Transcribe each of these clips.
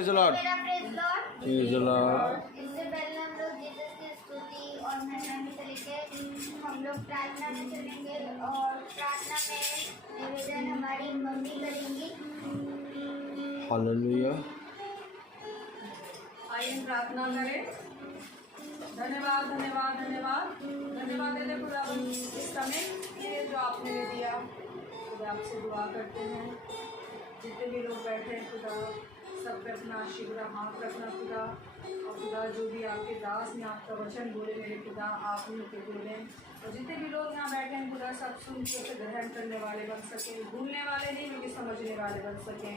Praise the Lord. Praise the Lord. इससे पहले हम लोग जीसस की स्तुति और महिमा में चलेंगे। हम लोग प्रार्थना में चलेंगे और प्रार्थना में निवेदन हमारी मम्मी करेंगी। हालेलुया। आइए प्रार्थना करें। धन्यवाद धन्यवाद धन्यवाद धन्यवाद देते खुदा इस समय ये जो आपने दिया। खुदा आपसे दुआ करते हैं जितने भी लोग बैठे हैं खुदा सब पे अपना आशीर्वाद हाथ रखना खुदा। और खुदा जो भी आपके दास ने आपका वचन बोले मेरे खुदा आप ही के बोले और जितने भी लोग यहाँ बैठे हैं खुदा सब सुन के उसे ग्रहण करने वाले बन सकें, भूलने वाले नहीं बल्कि समझने वाले बन सकें।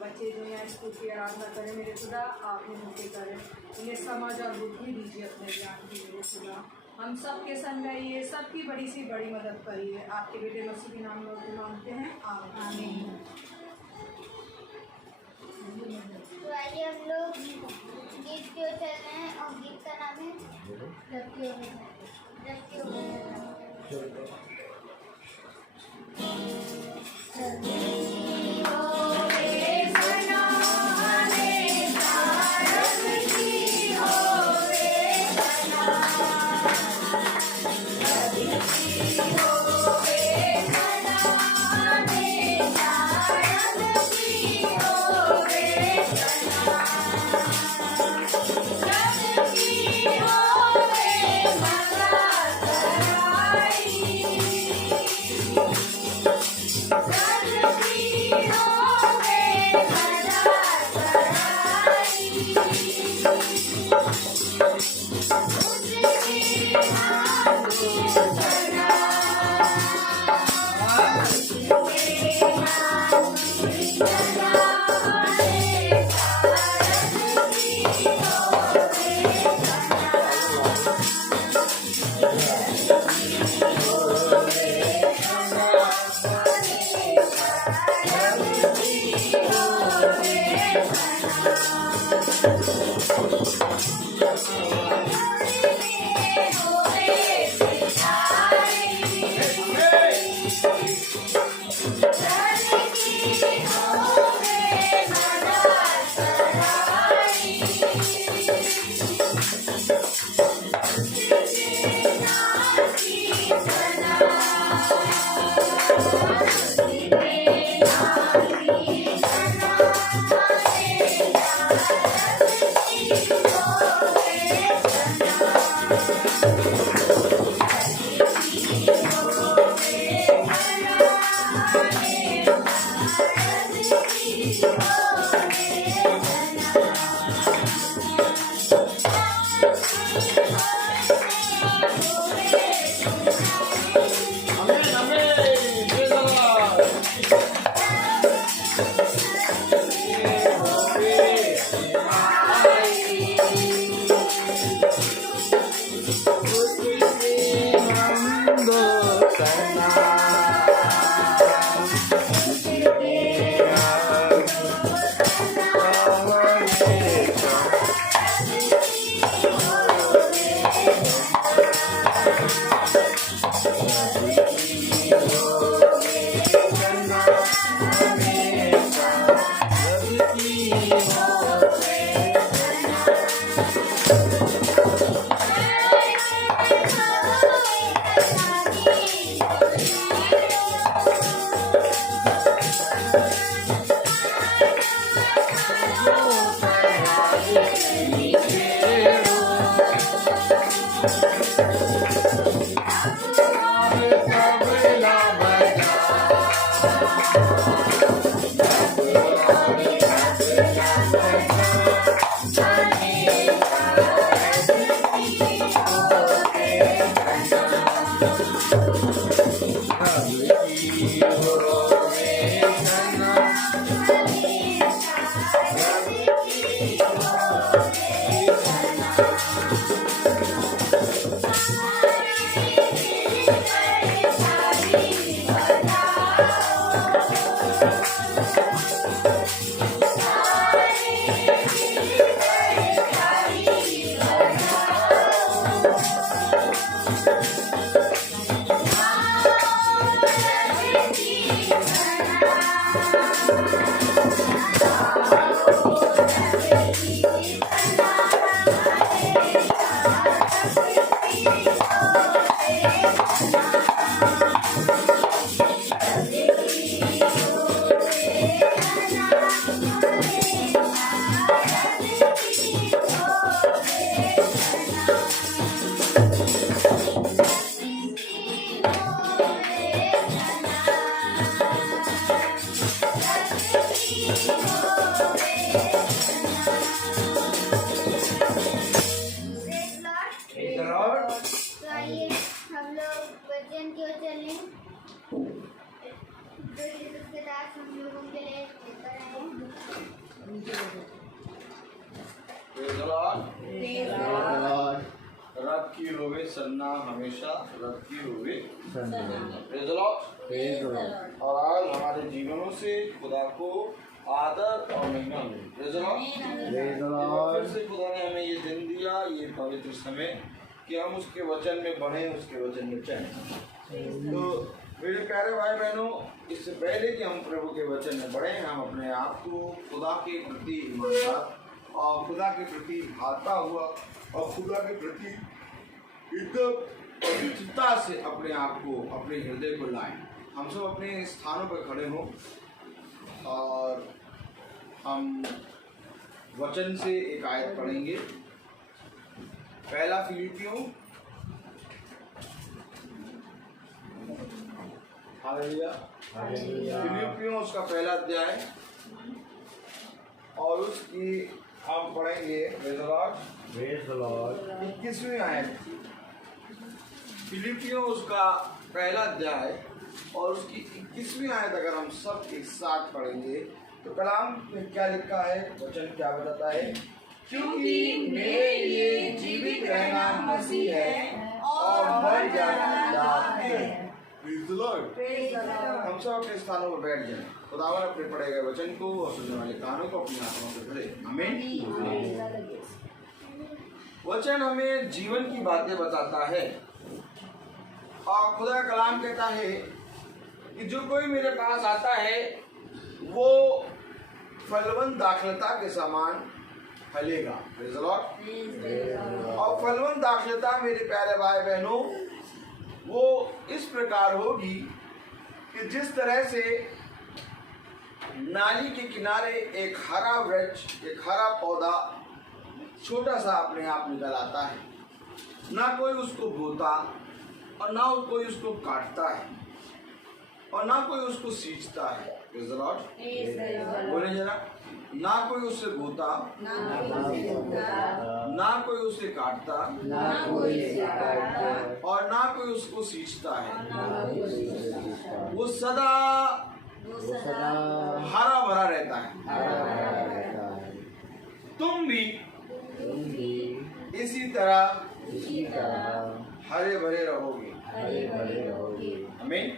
बच्चे जो यहाँ स्कूल की आराधना करें मेरे खुदा आप ही मुक्ति करें, उन्हें समझ और बुद्धि दीजिए अपने ज्ञान की मेरे खुदा। हम सबके संग रहिए, सबकी बड़ी सी बड़ी मदद करिए। आपके बेटे मसीह के नाम में मांगते हैं आमीन। तो आइए हम लोग गीत की ओर चल रहे हैं और गीत का नाम है रखियो रखियो। जो यीशु के दास हम लोगों के लिए लेकर आए हैं। Praise the Lord. रब की होवे सन्ना हमेशा, रब की होवे Praise the Lord. और आज हमारे जीवनों से खुदा को आदर और महिमा मिले। Praise the Lord. फिर से खुदा ने हमें ये दिन दिया, ये पवित्र समय कि हम उसके वचन में बढ़ें, उसके वचन में चलें। तो मेरे प्यारे भाई बहनों, इससे पहले कि हम प्रभु के वचन में बढ़ें, हम अपने आप को खुदा के प्रति ईमानदार और खुदा के प्रति भाता हुआ और खुदा के प्रति एकदम पवित्रता से अपने आप को, अपने हृदय को लाएं। हम सब अपने स्थानों पर खड़े हों और हम वचन से एक आयत पढ़ेंगे। पहला फिलिपियों फिलिपियों उसका पहला अध्याय और उसकी हम पढ़ेंगे 21वीं आयत। फिलिपियों उसका पहला अध्याय और उसकी 21वीं आयत अगर हम सब एक साथ पढ़ेंगे तो कलाम में क्या लिखा है, वचन क्या बताता है? क्योंकि मेरे लिए जीवित रहना मसीह है और मर जाना लाभ है। हम सब अपने स्थानों पर बैठ जाएं। खुदावन अपने पढ़े गए वचन को और सुनने वाले कानों को अपनी आत्माओं से भरे। आमीन। वचन हमें जीवन की बातें बताता है और खुदा का कलाम कहता है कि जो कोई मेरे पास आता है वो फलवंत दाखलता के समान फलेगा। और फलवंत दाखलता मेरे प्यारे भाई बहनों वो इस प्रकार होगी कि जिस तरह से नाली के किनारे एक हरा वृक्ष, एक हरा पौधा छोटा सा अपने आप निकल आता है, ना कोई उसको बोता और ना कोई उसको काटता है और ना कोई उसको सींचता है। बोले जरा, ना कोई उसे बोता, ना कोई उसे काटता और ना कोई उसको सींचता है। वो सदा हरा भरा रहता है। तुम भी इसी तरह हरे भरे रहोगे। आमीन।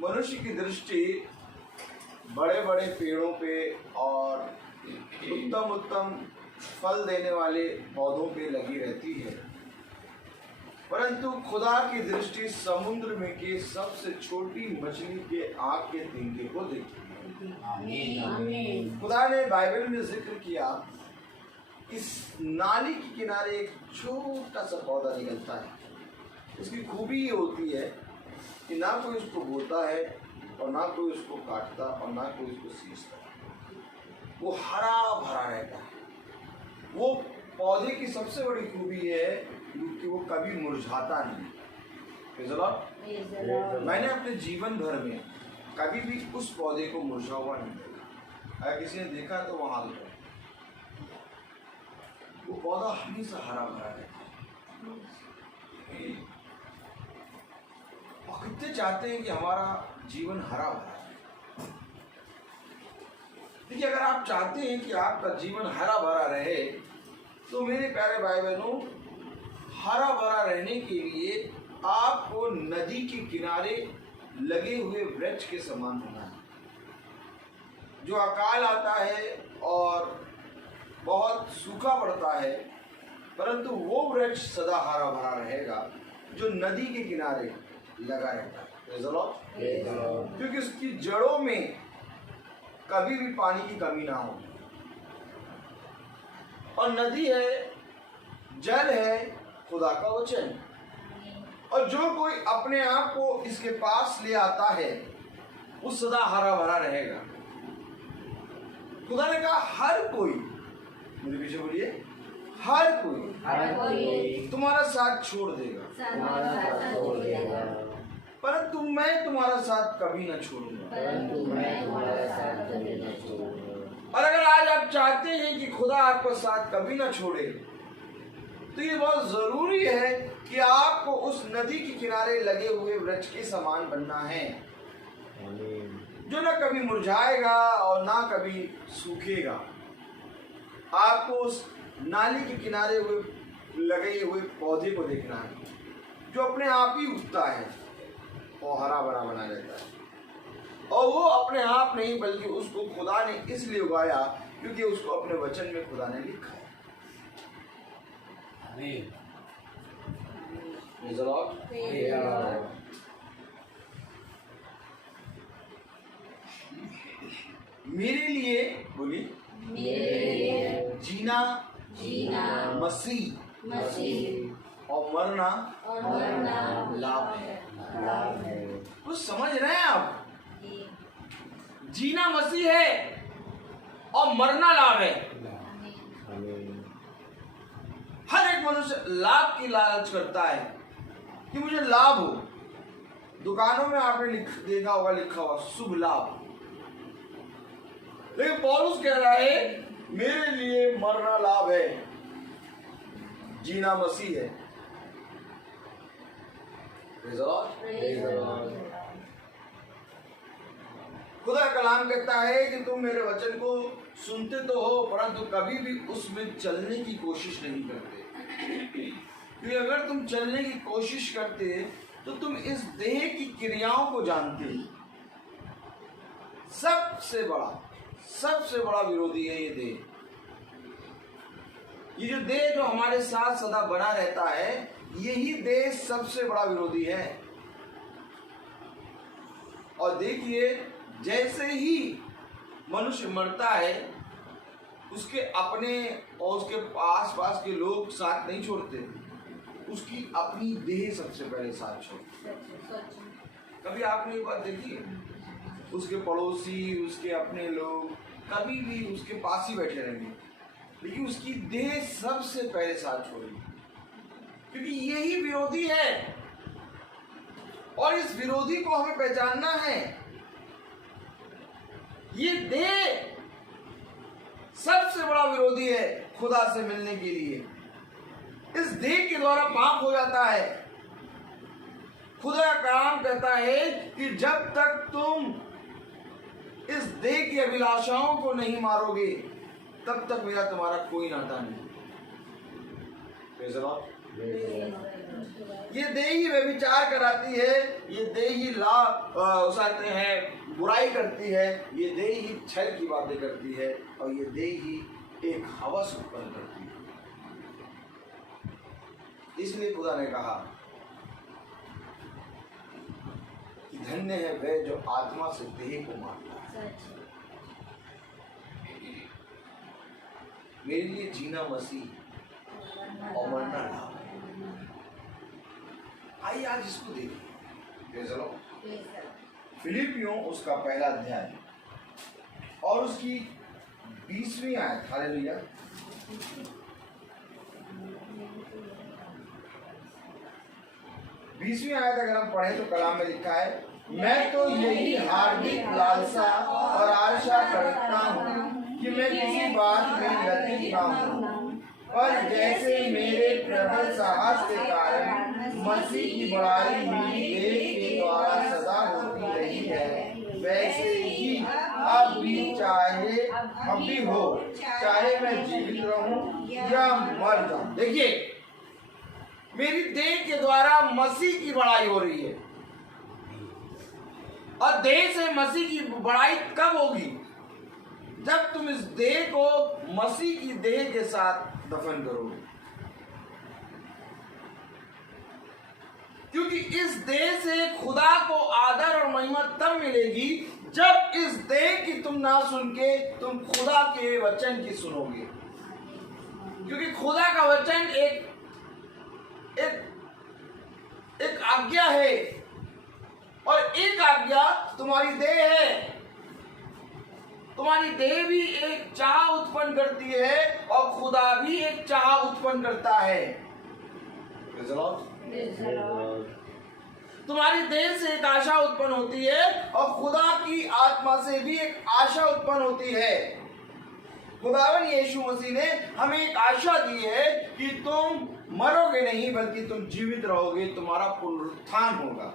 मनुष्य की दृष्टि बड़े बड़े पेड़ों पे और उत्तम उत्तम फल देने वाले पौधों पे लगी रहती है, परंतु खुदा की दृष्टि समुद्र में के सबसे छोटी मछली के आँख के तिनके को देखती है। खुदा ने बाइबल में जिक्र किया, इस नाली के किनारे एक छोटा सा पौधा निकलता है। उसकी खूबी ये होती है कि ना कोई उसको बोता है और ना कोई उसको काटता और ना कोई उसको सींचता, वो हरा भरा रहता है। वो पौधे की सबसे बड़ी खूबी है कि वो कभी मुरझाता नहीं। मैंने अपने जीवन भर में कभी भी उस पौधे को मुरझा हुआ नहीं देखा। अगर किसी ने देखा तो वो हाल है, वो पौधा हमेशा हरा भरा रहता है। और कितने चाहते हैं कि हमारा जीवन हरा भरा है। देखिए, अगर आप चाहते हैं कि आपका जीवन हरा भरा रहे तो मेरे प्यारे भाई बहनों, हरा भरा रहने के लिए आपको नदी के किनारे लगे हुए वृक्ष के समान होना है। जो अकाल आता है और बहुत सूखा पड़ता है, परंतु वो वृक्ष सदा हरा भरा रहेगा जो नदी के किनारे लगा रहता है। क्योंकि उसकी जड़ों में कभी भी पानी की कमी ना हो। और नदी है, जल है, खुदा का वचन। और जो कोई अपने आप को इसके पास ले आता है वो सदा हरा भरा रहेगा। खुदा ने कहा हर कोई, मेरे पीछे बोलिए, हर कोई तुम्हारा साथ छोड़ देगा, परंतु मैं तुम्हारा साथ कभी न छोड़ूंगा। और अगर आज आप चाहते हैं कि खुदा आपका साथ कभी न छोड़े तो ये बहुत जरूरी है कि आपको उस नदी के किनारे लगे हुए वृक्ष के समान बनना है, जो ना कभी मुरझाएगा और ना कभी सूखेगा। आपको उस नाली के किनारे हुए लगे हुए पौधे को देखना है, जो अपने आप ही उगता है और हरा भरा बना रहता है, और वो अपने आप नहीं बल्कि उसको खुदा ने इसलिए उगाया क्योंकि उसको अपने वचन में खुदा ने लिखा है। मेरे लिए बोली जीना मसीह और मरना लाभ है। कुछ समझ रहे हैं आप? जीना मसीह है और मरना लाभ है। हर एक मनुष्य लाभ की लालच करता है कि मुझे लाभ हो। दुकानों में आपने देखा होगा लिखा हुआ शुभ लाभ, लेकिन पौलुस कह रहा है मेरे लिए मरना लाभ है, जीना मसीह है। खुदा कलाम कहता है कि तुम मेरे वचन को सुनते तो हो परंतु कभी भी उसमें चलने की कोशिश नहीं करते, क्योंकि अगर तुम चलने की कोशिश करते तो तुम इस देह की क्रियाओं को जानते। सबसे बड़ा विरोधी है ये देह। ये जो देह जो हमारे साथ सदा बना रहता है, यही देह सबसे बड़ा विरोधी है। और देखिए, जैसे ही मनुष्य मरता है उसके अपने और उसके आस पास के लोग साथ नहीं छोड़ते, उसकी अपनी देह सबसे पहले साथ छोड़ती। कभी आपने ये बात देखी है? उसके पड़ोसी, उसके अपने लोग कभी भी उसके पास ही बैठे रहेंगे, लेकिन उसकी देह सबसे पहले साथ छोड़ेगी, क्योंकि यही विरोधी है। और इस विरोधी को हमें पहचानना है। ये देह सबसे बड़ा विरोधी है खुदा से मिलने के लिए। इस देह के द्वारा पाप हो जाता है। खुदा का काम कहता है कि जब तक तुम इस देह की अभिलाषाओं को नहीं मारोगे तब तक मेरा तुम्हारा कोई नाता नहीं। ये देह ही व्यभिचार कराती है, ये देह ही उसाते हैं, बुराई करती है, ये देह ही छल की बातें करती है, और ये देह ही एक हवस उत्पन्न करती है। इसलिए खुदा ने कहा कि धन्य है वह जो आत्मा से देह को मारता है। मेरे लिए जीना मसीह और मरना लाभ। आइए आज इसको देखिए। फिलिपियों उसका पहला अध्याय और उसकी 20वीं आयत। हालेलुया। आयत अगर हम पढ़े तो कलाम में लिखा है, मैं तो यही हार्दिक लालसा और आशा करता हूँ कि मैं किसी बात में लज्जित ना हूँ, पर जैसे मेरे प्रबल साहस के कारण मसीह की बड़ाई मेरी देह के द्वारा सदा होती रही है, वैसे ही अब भी हो, चाहे मैं जीवित रहूं या मर जाऊं। देखिए, मेरी देह के द्वारा मसीह की बड़ाई हो रही है, और देह से मसीह की बड़ाई कब होगी? जब तुम इस देह को मसीह की देह के साथ दफन करोगे। क्योंकि इस देह से खुदा को आदर और महिमा तब मिलेगी जब इस देह की तुम ना सुन के तुम खुदा के वचन की सुनोगे। क्योंकि खुदा का वचन एक आज्ञा है, और एक आज्ञा तुम्हारी देह है। तुम्हारी देह भी एक चाह उत्पन्न करती है और खुदा भी एक चाह उत्पन्न करता है। तुम्हारी देह से एक आशा उत्पन्न होती है और खुदा की आत्मा से भी एक आशा उत्पन्न होती है। खुदावन यीशु मसीह ने हमें एक आशा दी है कि तुम मरोगे नहीं बल्कि तुम जीवित रहोगे, तुम्हारा पुनरुत्थान होगा।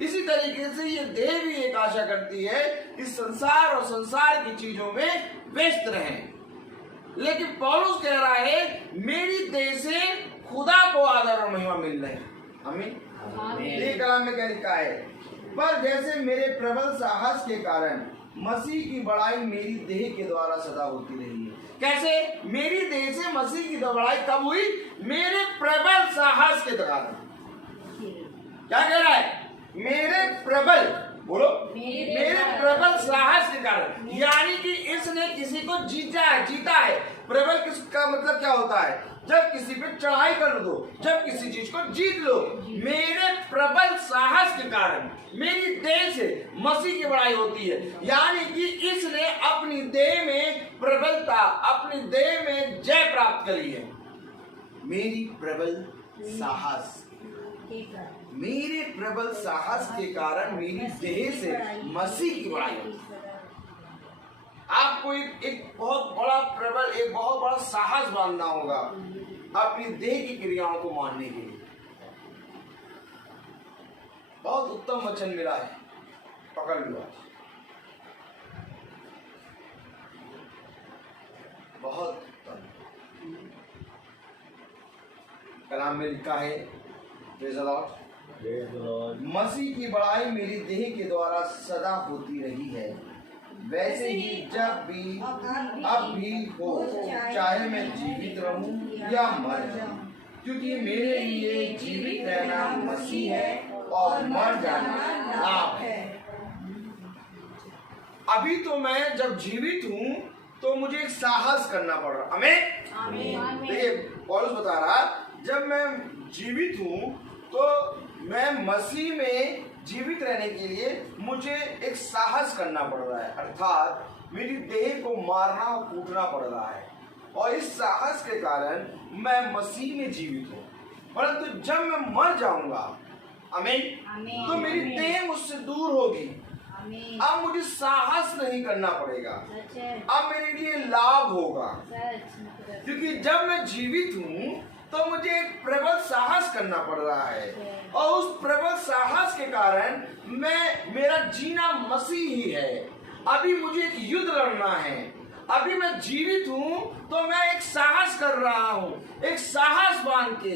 इसी तरीके से ये देह भी एक आशा करती है कि संसार और संसार की चीजों में व्यस्त रहें, लेकिन पौलुस कह रहा है मेरी देह से खुदा को आदर और महिमा मिल रही है। आमीन। ये कलाम में क्या लिखा है? पर जैसे मेरे प्रबल साहस के कारण मसीह की बड़ाई मेरी देह के द्वारा सदा होती रही है। कैसे? मेरी देह से मसीह की बड़ाई कब हुई? मेरे प्रबल साहस के कारण। क्या कह रहा है? मेरे प्रबल, बोलो, मेरे प्रबल साहस के कारण, यानी कि इसने किसी को जीता है। प्रबल किसका मतलब क्या होता है? जब किसी पे चढ़ाई कर दो, जब किसी चीज को जीत लो। मेरे प्रबल साहस के कारण मेरी देह से मसीह की बड़ाई होती है, यानी कि इसने अपनी देह में प्रबलता, अपनी देह में जय प्राप्त करी है। मेरी प्रबल साहस, मेरे प्रबल साहस के कारण मेरी देह से मसीह की बड़ाई होती है। आपको एक बहुत बड़ा प्रबल, एक बहुत बड़ा साहस बांधना होगा अपनी देह की क्रियाओं को मानने के लिए। बहुत उत्तम वचन मिला है, पकड़ लो। बहुत उत्तम कलाम में लिखा है, प्रेज़ द लॉर्ड, मसीह की बड़ाई मेरी देह के द्वारा सदा होती रही है, वैसे ही जब भी अब भी हो, चाहे मैं जीवित रहूं या मर जाऊं, क्योंकि मेरे लिए जीवित रहना मसीह है और मर जाना लाभ है। अभी तो मैं जब जीवित हूं तो मुझे एक साहस करना पड़ रहा। आमीन। देखिए पौलुस बता रहा, जब मैं जीवित हूं तो मैं मसीह में जीवित रहने के लिए मुझे एक साहस करना पड़ रहा है, अर्थात मेरी देह को मारना और कूटना पड़ रहा है, और इस साहस के कारण मैं मसीह में जीवित हूँ। परंतु जब मैं मर जाऊंगा, आमीन, तो मेरी देह मुझसे दूर होगी। अब मुझे साहस नहीं करना पड़ेगा, अब मेरे लिए लाभ होगा, क्योंकि जब मैं जीवित हूँ तो मुझे एक प्रबल साहस करना पड़ रहा है, और उस प्रबल साहस के कारण मेरा जीना मसीह ही है। अभी मुझे एक युद्ध लड़ना है, अभी मैं जीवित हूँ तो मैं एक साहस कर रहा हूँ, एक साहस बांध के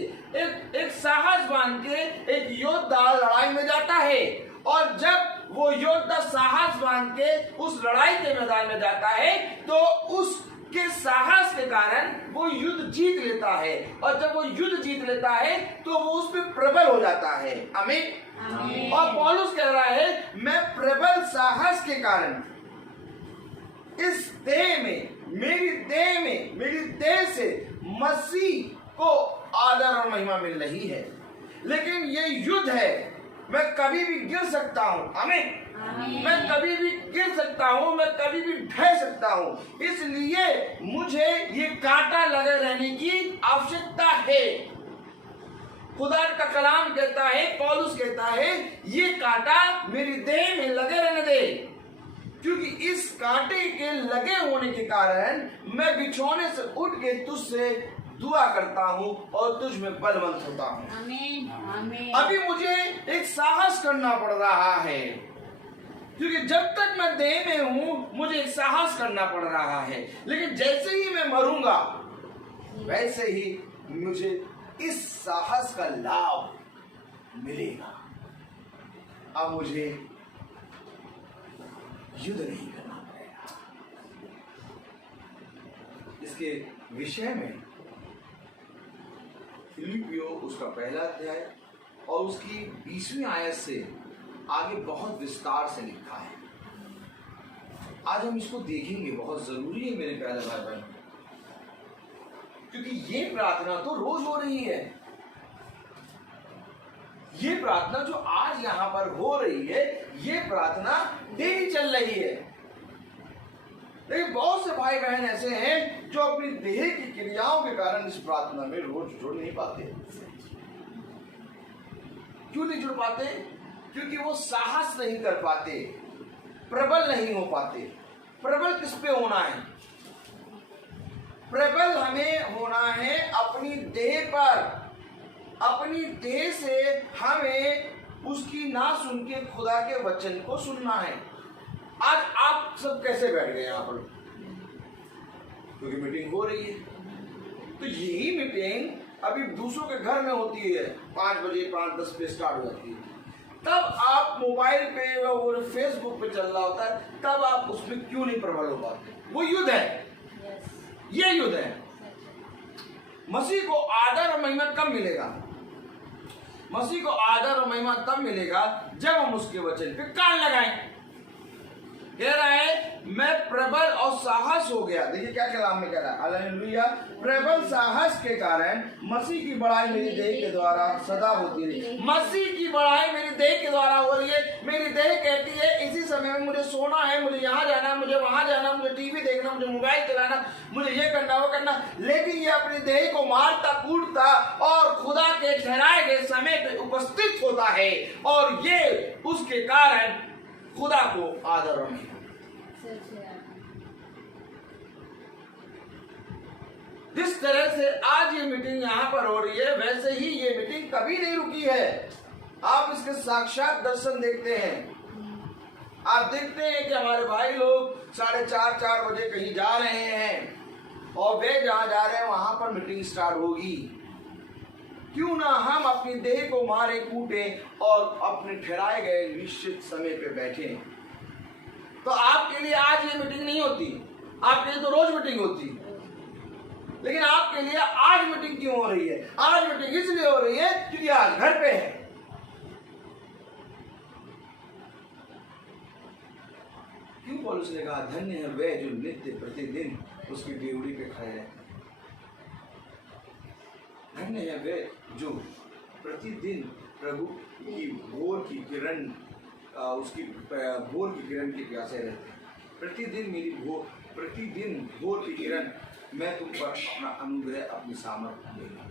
एक योद्धा लड़ाई में जाता है, और जब वो योद्धा साहस बांध के उस लड़ाई के मैदान में जाता है तो उसके साहस के कारण वो युद्ध जीत लेता है, और जब वो युद्ध जीत लेता है तो वो उस पर प्रबल हो जाता है। आमीन। और पौलुस कह रहा है मैं प्रबल साहस के कारण इस देह में, मेरी देह से मसीह को आदर और महिमा मिल रही है। लेकिन ये युद्ध है, मैं कभी भी गिर सकता हूँ। आमीन। मैं कभी भी गिर सकता हूँ, मैं कभी भी ढह सकता हूँ, इसलिए मुझे ये कांटा लगे रहने की आवश्यकता है। खुदा का कलाम कहता है, पौलुस कहता है, ये कांटा मेरी देह में लगे रहने दे, क्योंकि इस कांटे के लगे होने के कारण मैं बिछौने से उठ के तुझसे दुआ करता हूँ और तुझ में बलवंत होता हूँ। आमीन। अभी मुझे एक साहस करना पड़ रहा है, क्योंकि जब तक मैं देह में हूँ मुझे एक साहस करना पड़ रहा है, लेकिन जैसे ही मैं मरूंगा वैसे ही मुझे इस साहस का लाभ मिलेगा। अब मुझे युद्ध नहीं करना पड़ेगा। इसके विषय में फिलिपियो उसका पहला अध्याय और उसकी 20वीं आयत से आगे बहुत विस्तार से लिखा है। आज हम इसको देखेंगे, बहुत जरूरी है मेरे प्यारे भाई बहन, क्योंकि ये प्रार्थना तो रोज हो रही है। ये प्रार्थना जो आज यहां पर हो रही है, ये प्रार्थना डेली चल रही है। लेकिन बहुत से भाई बहन ऐसे हैं जो अपनी देह की क्रियाओं के कारण इस प्रार्थना में रोज जुड़ नहीं पाते। क्यों नहीं जुड़ पाते? क्योंकि वो साहस नहीं कर पाते, प्रबल नहीं हो पाते। प्रबल किस पे होना है? प्रबल हमें होना है अपनी देह पर। अपनी देह से हमें उसकी ना सुन के खुदा के वचन को सुनना है। आज आप सब कैसे बैठ गए यहाँ पर? क्योंकि मीटिंग हो रही है। तो यही मीटिंग अभी दूसरों के घर में होती है, 5 बजे 5:10 पे स्टार्ट हो जाती है। तब आप मोबाइल पे और फेसबुक पे चल रहा होता है, तब आप उसमें क्यों नहीं प्रबल हो पाते? वो युद्ध है, ये युद्ध है। मसीह को आदर और महिमा कब मिलेगा? मसीह को आदर और महिमा तब मिलेगा जब हम उसके वचन पे कान लगाएं। कह रहा है मैं प्रबल और साहस हो गया। देखिए क्या कलाम में कह रहा है, हालेलुया। प्रबल साहस के कारण मसीह की बड़ाई मेरी देह के द्वारा सदा होती रही। मसीह की बड़ाई मेरी देह के द्वारा हो रही है। मेरी देह कहती है इसी समय में मुझे सोना है, मुझे यहाँ जाना, मुझे वहां जाना, मुझे टीवी देखना, मुझे मोबाइल चलाना, मुझे ये करना वो करना। लेकिन ये अपनी देह को मारता कूटता और खुदा के ठहराए गए समय पे उपस्थित होता है, और ये उसके कारण खुदा को आदर और जिस तरह से आज ये मीटिंग यहाँ पर हो रही है, वैसे ही ये मीटिंग कभी नहीं रुकी है। आप इसके साक्षात दर्शन देखते हैं। आप देखते हैं कि हमारे भाई लोग 4:30 बजे कहीं जा रहे हैं, और वे जहाँ जा रहे हैं वहां पर मीटिंग स्टार्ट होगी। क्यों ना हम अपनी देह को मारे कूटे और अपने ठहराए गए निश्चित समय पे बैठे। तो आपके लिए आज ये मीटिंग नहीं होती, आपके लिए तो रोज मीटिंग होती, लेकिन आपके लिए आज मीटिंग क्यों हो रही है? आज मीटिंग इसलिए हो रही है क्योंकि आज घर पे है। क्यों पौलुस ने कहा धन्य है वे जो नित्य प्रतिदिन उसकी ड्यूटी पे खड़े रहते हैं। धन्य है वे जो प्रतिदिन प्रभु की भोर की किरण, उसकी भोर की किरण की प्यासे रहते हैं। प्रतिदिन भोर की किरण मैं तुम पर अपना अनुग्रह, अपनी सामर्थ्य दे रहा हूं।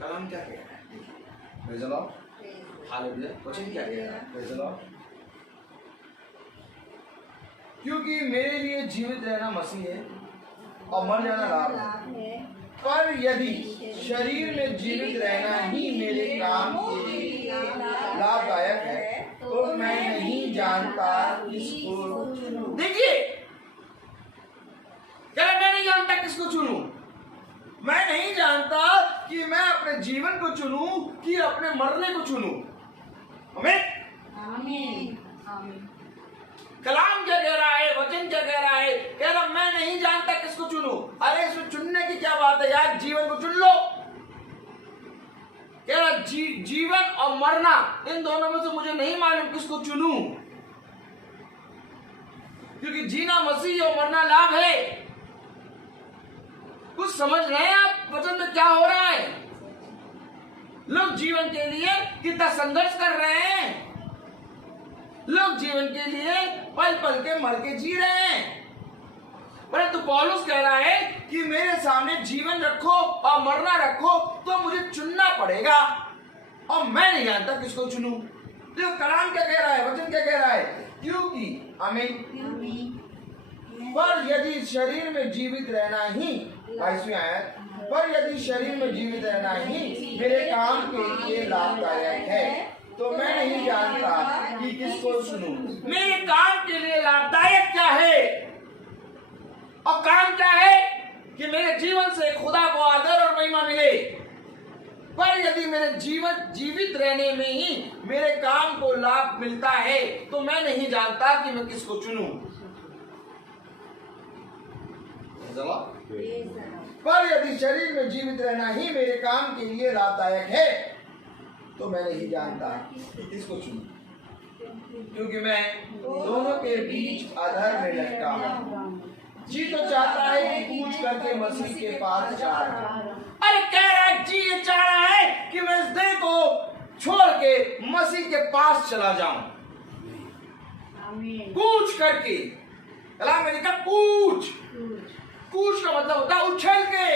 कलाम क्या कह रहा है? Praise the Lord, hallelujah. वचन क्या कह रहा है? Praise the Lord. क्योंकि मेरे लिए जीवित रहना मसीह है और मर जाना लाभ है। पर यदि शरीर में जीवित रहना ही मेरे काम के लिए लाभदायक है, तो मैं नहीं जानता किसको चुनूं। देखिए, क्या मैं नहीं जानता किसको चुनूं? मैं नहीं जानता कि मैं अपने जीवन को चुनूं कि अपने मरने को चुनूं। आमीन। आमीन। कलाम क्या कह रहा है? वचन क्या कह रहा है? कह रहा मैं नहीं जानता किसको चुनूं। अरे इसमें चुनने की क्या बात है यार, जीवन को चुन लो। कह रहा जीवन और मरना, इन दोनों में से मुझे नहीं मालूम किसको चुनूं, क्योंकि जीना मसीह और मरना लाभ है। कुछ समझ रहे हैं आप वचन में क्या हो रहा है? लोग जीवन के लिए कितना संघर्ष कर रहे हैं। लोग जीवन के लिए पल पल के मर के जी रहे हैं, परंतु पौलुस कह रहा है कि मेरे सामने जीवन रखो और मरना रखो तो मुझे चुनना पड़ेगा, और मैं नहीं जानता किसको चुनूं। तो कलाम क्या कह रहा है? वचन क्या कह रहा है? क्योंकि आमीन। पर यदि शरीर में जीवित रहना ही, 22वीं आयत, पर यदि शरीर में जीवित रहना ही मेरे काम के लिए लाभदायक है, तो मैं नहीं जानता कि किसको चुनूं। मेरे काम के लिए लाभदायक क्या है? और काम क्या है? कि मेरे जीवन से खुदा को आदर और महिमा मिले। पर यदि मेरे जीवन जीवित रहने में ही मेरे काम को लाभ मिलता है, तो मैं नहीं जानता कि मैं किसको चुनूं। पर यदि शरीर में जीवित रहना ही मेरे काम के लिए लाभदायक है, तो मैं नहीं जानता किसको चुनूं, क्योंकि मैं दोनों के बीच अधर में लटका हूं। जी तो चाहता है कि कूच करके मसीह के पास जाऊं। अरे कह रहा है जी ये चाह रहा है कि मैं इस देह को छोड़ के मसीह के पास चला जाऊं। कूच करके, कलाम में लिखा कूच। कूच का मतलब होता है उछल के।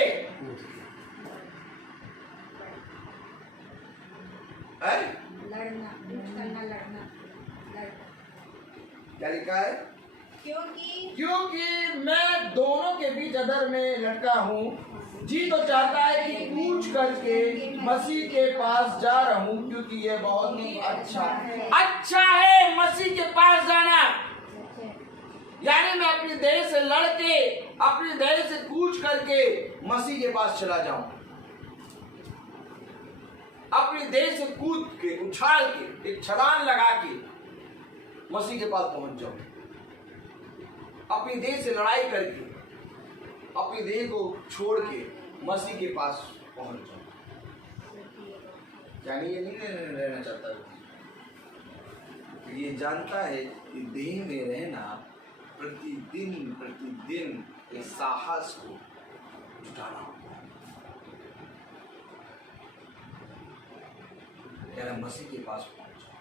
लड़ना, लड़ना, लड़ना। क्या लिखा है? क्योंकि मैं दोनों के बीच अधर में लटका हूँ, जी तो चाहता है कि कूच करके मसीह के पास जा रहा हूँ, क्योंकि ये बहुत ही अच्छा है मसीह के पास जाना। यानी मैं अपनी देह से लड़के, अपनी देह से कूच करके मसीह के पास चला जाऊं, अपनी देह से कूद के, उछाल के, एक छलांग लगा के मसीह के पास पहुंच जाऊं, अपनी देह से लड़ाई करके, अपनी देह को छोड़ के मसीह के पास पहुंच जाऊं। यानी ये नहीं रहना चाहता, ये जानता है कि देह में रहना प्रतिदिन एक साहस को जुटाना होगा। यानी मसीह के पास पहुंच जाओ।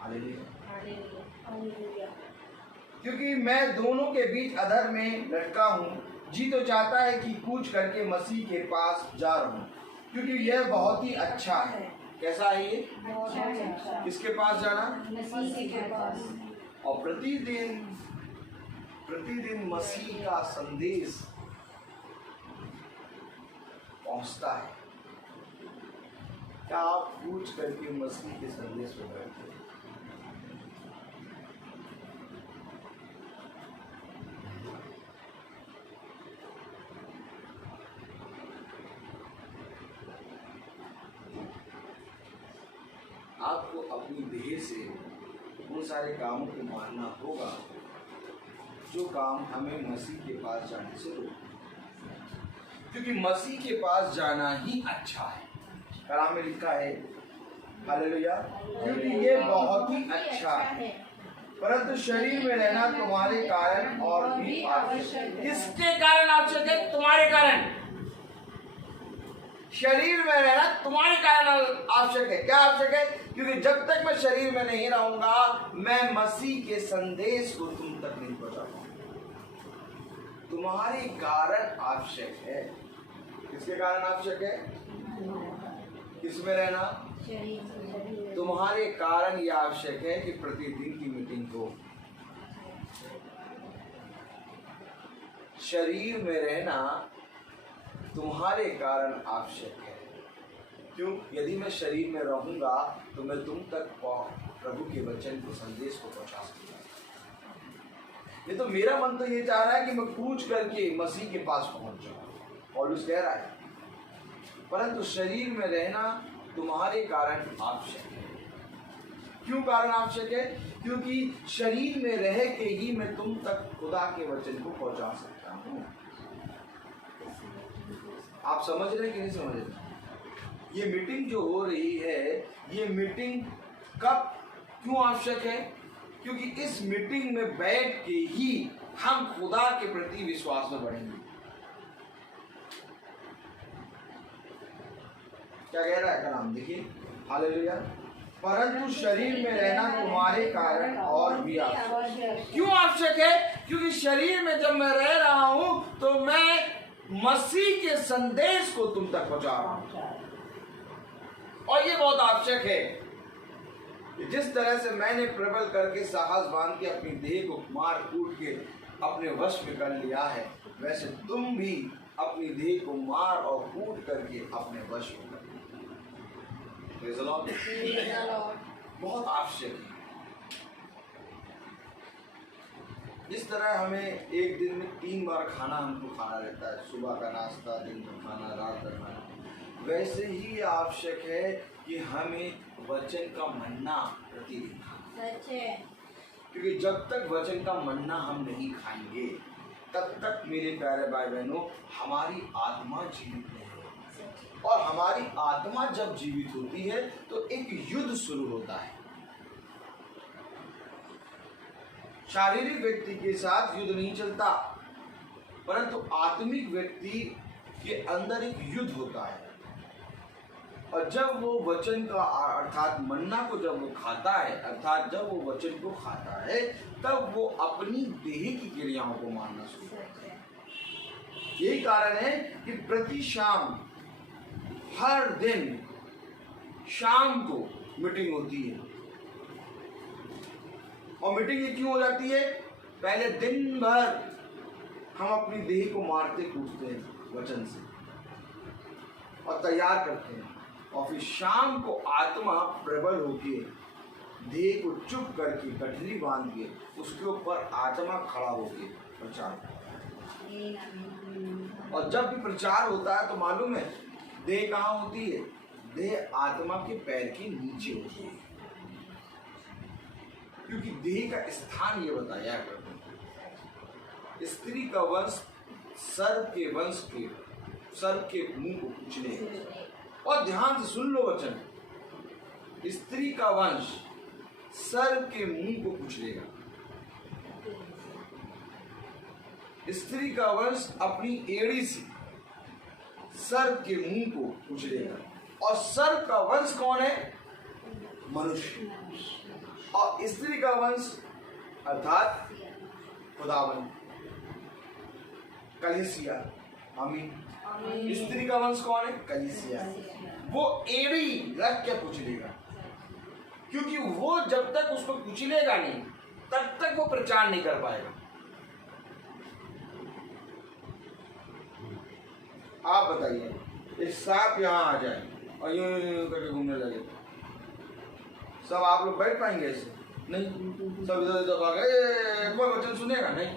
हालेलुया। क्योंकि मैं दोनों के बीच अधर में लटका हूँ, जी तो चाहता है कि कूच करके मसीह के पास जा रहा हूँ, क्योंकि यह बहुत ही अच्छा है। कैसा है ये? किसके पास जाना? मसीह के पास। और प्रतिदिन मसीह का संदेश पहुंचता है। क्या आप पूछ करके मसीह के संदेश को करते हैं? आपको अपनी देह से उन सारे कामों को मानना होगा जो काम हमें मसीह के पास जाने से रोकते, क्योंकि मसीह के पास जाना ही अच्छा है। कलाम में लिखा है हालेलुया, क्योंकि ये बहुत ही अच्छा है, परंतु शरीर में रहना तुम्हारे कारण और भी आवश्यक है। किसके कारण आवश्यक है? तुम्हारे कारण। शरीर में रहना तुम्हारे कारण आवश्यक है। क्या आवश्यक है? क्योंकि जब तक मैं शरीर में नहीं रहूंगा, मैं मसीह के संदेश को तुम तक नहीं पहुंचा पाऊंगा। तुम्हारे कारण आवश्यक है। किसके कारण आवश्यक है? किसमें रहना? तुम्हारे कारण यह आवश्यक है कि प्रतिदिन की मीटिंग को, शरीर में रहना तुम्हारे कारण आवश्यक है। क्यों? यदि मैं शरीर में रहूंगा तो मैं तुम तक प्रभु के वचन को, संदेश को पहुंचा सकूंगा। ये तो मेरा मन तो ये चाह रहा है कि मैं कूच करके मसीह के पास पहुंच जाऊं, पौलुस कह रहा है, परंतु शरीर में रहना तुम्हारे कारण आवश्यक है। क्यों कारण आवश्यक है? क्योंकि शरीर में रह के ही मैं तुम तक खुदा के वचन को पहुंचा सकता हूं। आप समझ रहे हैं कि नहीं समझ रहे? ये मीटिंग जो हो रही है, ये मीटिंग कब क्यों आवश्यक है? क्योंकि इस मीटिंग में बैठ के ही हम खुदा के प्रति विश्वास में बढ़ेंगे। क्या कह रहा है कलाम? देखिए हालेलुया, परंतु शरीर में रहना तुम्हारे कारण और भी आवश्यक। क्यों आवश्यक है? क्योंकि शरीर में जब मैं रह रहा हूं तो मैं मसीह के संदेश को तुम तक पहुंचा रहा हूं, और ये बहुत आवश्यक है कि जिस तरह से मैंने प्रबल करके साहस बांध के अपनी देह को मार कूट के अपने वश में कर लिया है, वैसे तुम भी अपनी देह को मार और कूट करके अपने वश में कर। बहुत आवश्यक है। इस तरह हमें एक दिन में 3 बार खाना हमको खाना रहता है, सुबह का नाश्ता, दिन का खाना, रात का खाना। वैसे ही आवश्यक है कि हमें वचन का मन्ना प्रतिदिन खाना, क्योंकि जब तक वचन का मन्ना हम नहीं खाएंगे तब तक मेरे प्यारे भाई बहनों हमारी आत्मा जीवित नहीं होती, और हमारी आत्मा जब जीवित होती है तो एक युद्ध शुरू होता है। शारीरिक व्यक्ति के साथ युद्ध नहीं चलता, परंतु आत्मिक व्यक्ति के अंदर एक युद्ध होता है। और जब वो वचन का अर्थात मन्ना को जब वो खाता है, अर्थात जब वो वचन को खाता है, तब वो अपनी देह की क्रियाओं को मानना शुरू करता है। यही कारण है कि प्रति शाम, हर दिन शाम को मीटिंग होती है। और मीटिंग ये क्यों हो जाती है? पहले दिन भर हम अपनी देह को मारते कूटते हैं वचन से और तैयार करते हैं, और फिर शाम को आत्मा प्रबल होके देह को चुप करके गठरी बांध के उसके ऊपर आत्मा खड़ा होके प्रचार करता है। और जब भी प्रचार होता है तो मालूम है देह कहाँ होती है? देह आत्मा के पैर के नीचे होती है, क्योंकि देह का स्थान ये बताया करते हैं। स्त्री का वंश सर्प के मुंह को कुचले। और ध्यान से सुन लो वचन, स्त्री का वंश सर्प के मुंह को कुचलेगा। स्त्री का वंश अपनी एड़ी से सर्प के मुंह को कुचलेगा। और सर्प का वंश कौन है? मनुष्य। और स्त्री का वंश अर्थात खुदावन, कलीसिया। आमीन। स्त्री का वंश कौन है? कलीसिया। वो एड़ी रख के कुचलेगा, क्योंकि वो जब तक उसको कुचलेगा नहीं तब तक वो प्रचार नहीं कर पाएगा। आप बताइए, एक सांप यहाँ आ जाए और यूं करके घूमने लगे, सब आप लोग बैठ पाएंगे ऐसे? नहीं, सब इधर उधर भागे, कोई वचन सुनेगा नहीं।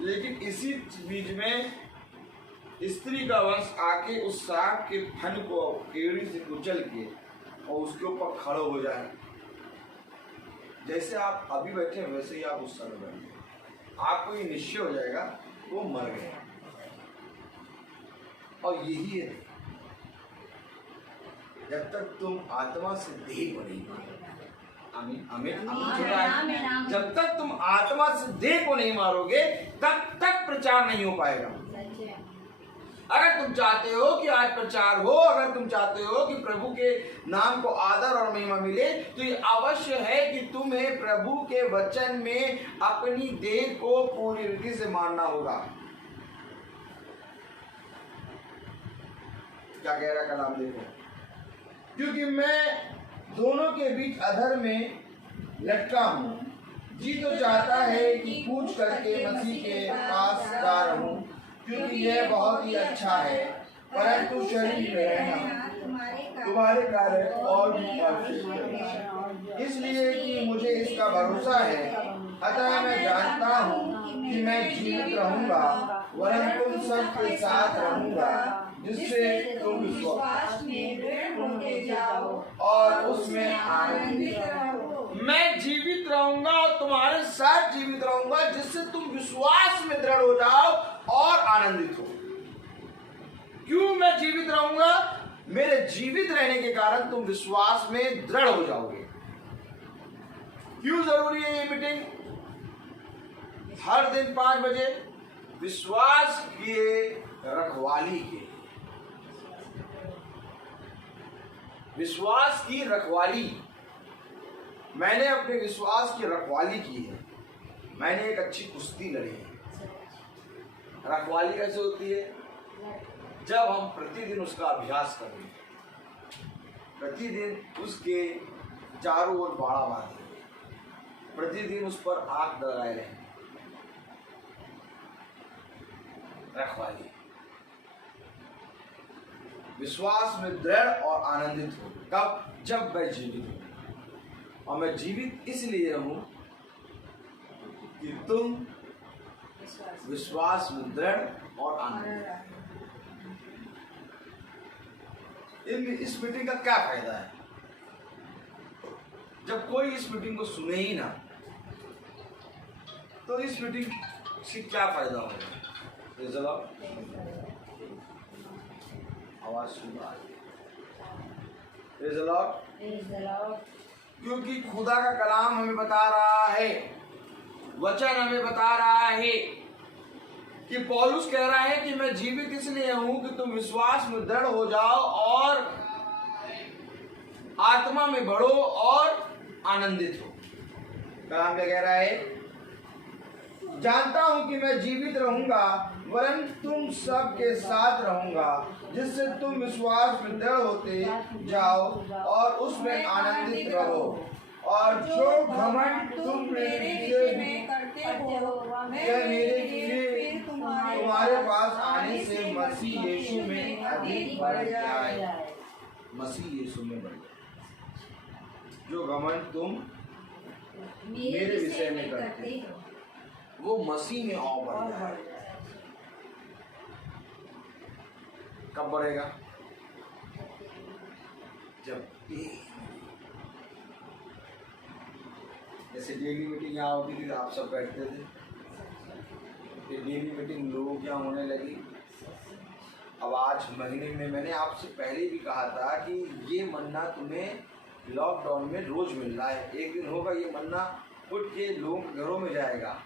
लेकिन इसी बीच में स्त्री का वंश आके उस सांप के फन को एड़ी से कुचल के और उसके ऊपर खड़े हो जाए। जैसे आप अभी बैठे वैसे ही आप उस समय बैठे, आपको ये निश्चय हो जाएगा वो मर गया। और यही है, जब तक तुम आत्मा से देह को नहीं मारोगे। आमीन आमीन आमीन। जब तक तुम आत्मा से देह को नहीं मारोगे तब तक प्रचार नहीं हो पाएगा। अगर तुम चाहते हो कि आज प्रचार हो, अगर तुम चाहते हो कि प्रभु के नाम को आदर और महिमा मिले, तो ये अवश्य है कि तुम्हें प्रभु के वचन में अपनी देह को पूरी रीति से मानना होगा। क्या कह रहा कलाम देखो, क्योंकि मैं दोनों के बीच अधर में लटका हूँ। जी तो चाहता है कि कूच करके मसीह के पास जा रहूं, क्योंकि यह बहुत ही अच्छा है, परंतु शरीर में रहना तुम्हारे कार्य और भी आवश्यक है, इसलिए कि मुझे इसका भरोसा है। अतः मैं जानता हूँ कि मैं जीवित रहूंगा, वरन तुम सबके साथ रहूंगा, जिससे तुम विश्वास में दृढ़ होते जाओ और उसमें आनंदित रहो। मैं जीवित रहूंगा और तुम्हारे साथ जीवित रहूंगा, जिससे तुम विश्वास में दृढ़ हो जाओ और आनंदित हो। क्यों मैं जीवित रहूंगा? मेरे जीवित रहने के कारण तुम विश्वास में दृढ़ हो जाओगे। क्यों जरूरी है ये मीटिंग? हर दिन 5 बजे विश्वास की रखवाली के, विश्वास की रखवाली। मैंने अपने विश्वास की रखवाली की है। मैंने एक अच्छी कुश्ती लड़ी है। रखवाली कैसे होती है? जब हम प्रतिदिन उसका अभ्यास करें, प्रतिदिन उसके चारों ओर बाड़ा बांधे, प्रतिदिन उस पर आग लगाए रहें। रखवाली विश्वास में दृढ़ और आनंदित हो। कब? जब मैं जीवित हूं। और मैं जीवित इसलिए हूं कि तुम विश्वास में दृढ़ और आनंदित। इस मीटिंग का क्या फायदा है जब कोई इस मीटिंग को सुने ही ना? तो इस मीटिंग से क्या फायदा होगा? आवाज सुना, क्योंकि खुदा का कलाम हमें बता रहा है, वचन हमें बता रहा है कि पौलुस कह रहा है कि मैं जीवित इसलिए हूं कि तुम विश्वास में दृढ़ हो जाओ और आत्मा में बढ़ो और आनंदित हो। कलाम क्या कह रहा है? जानता हूं कि मैं जीवित रहूंगा, वरन तुम सब के साथ रहूंगा, जिससे तुम विश्वास में दृढ़ होते जाओ और उसमें आनंदित रहो। और जो घमंड तुम मेरे विषय में करते हो मैं मेरे लिए फिर तुम्हारे पास आने से मसीह यीशु में अधिक बढ़ जाए। मसीह यीशु में बढ़ जाए। जो घमंड तुम मेरे विषय में करते हो वो मसीह में और बढ़ जाए। कब बढ़ेगा? जब जैसे डेली मीटिंग यहाँ होती थी, आप सब बैठते थे, फिर डेली मीटिंग लोगों क्या होने लगी। अब आज महीने में मैंने आपसे पहले भी कहा था कि ये मन्ना तुम्हें लॉकडाउन में रोज मिल रहा है। एक दिन होगा ये मन्ना उठ के लोगों के घरों में जाएगा।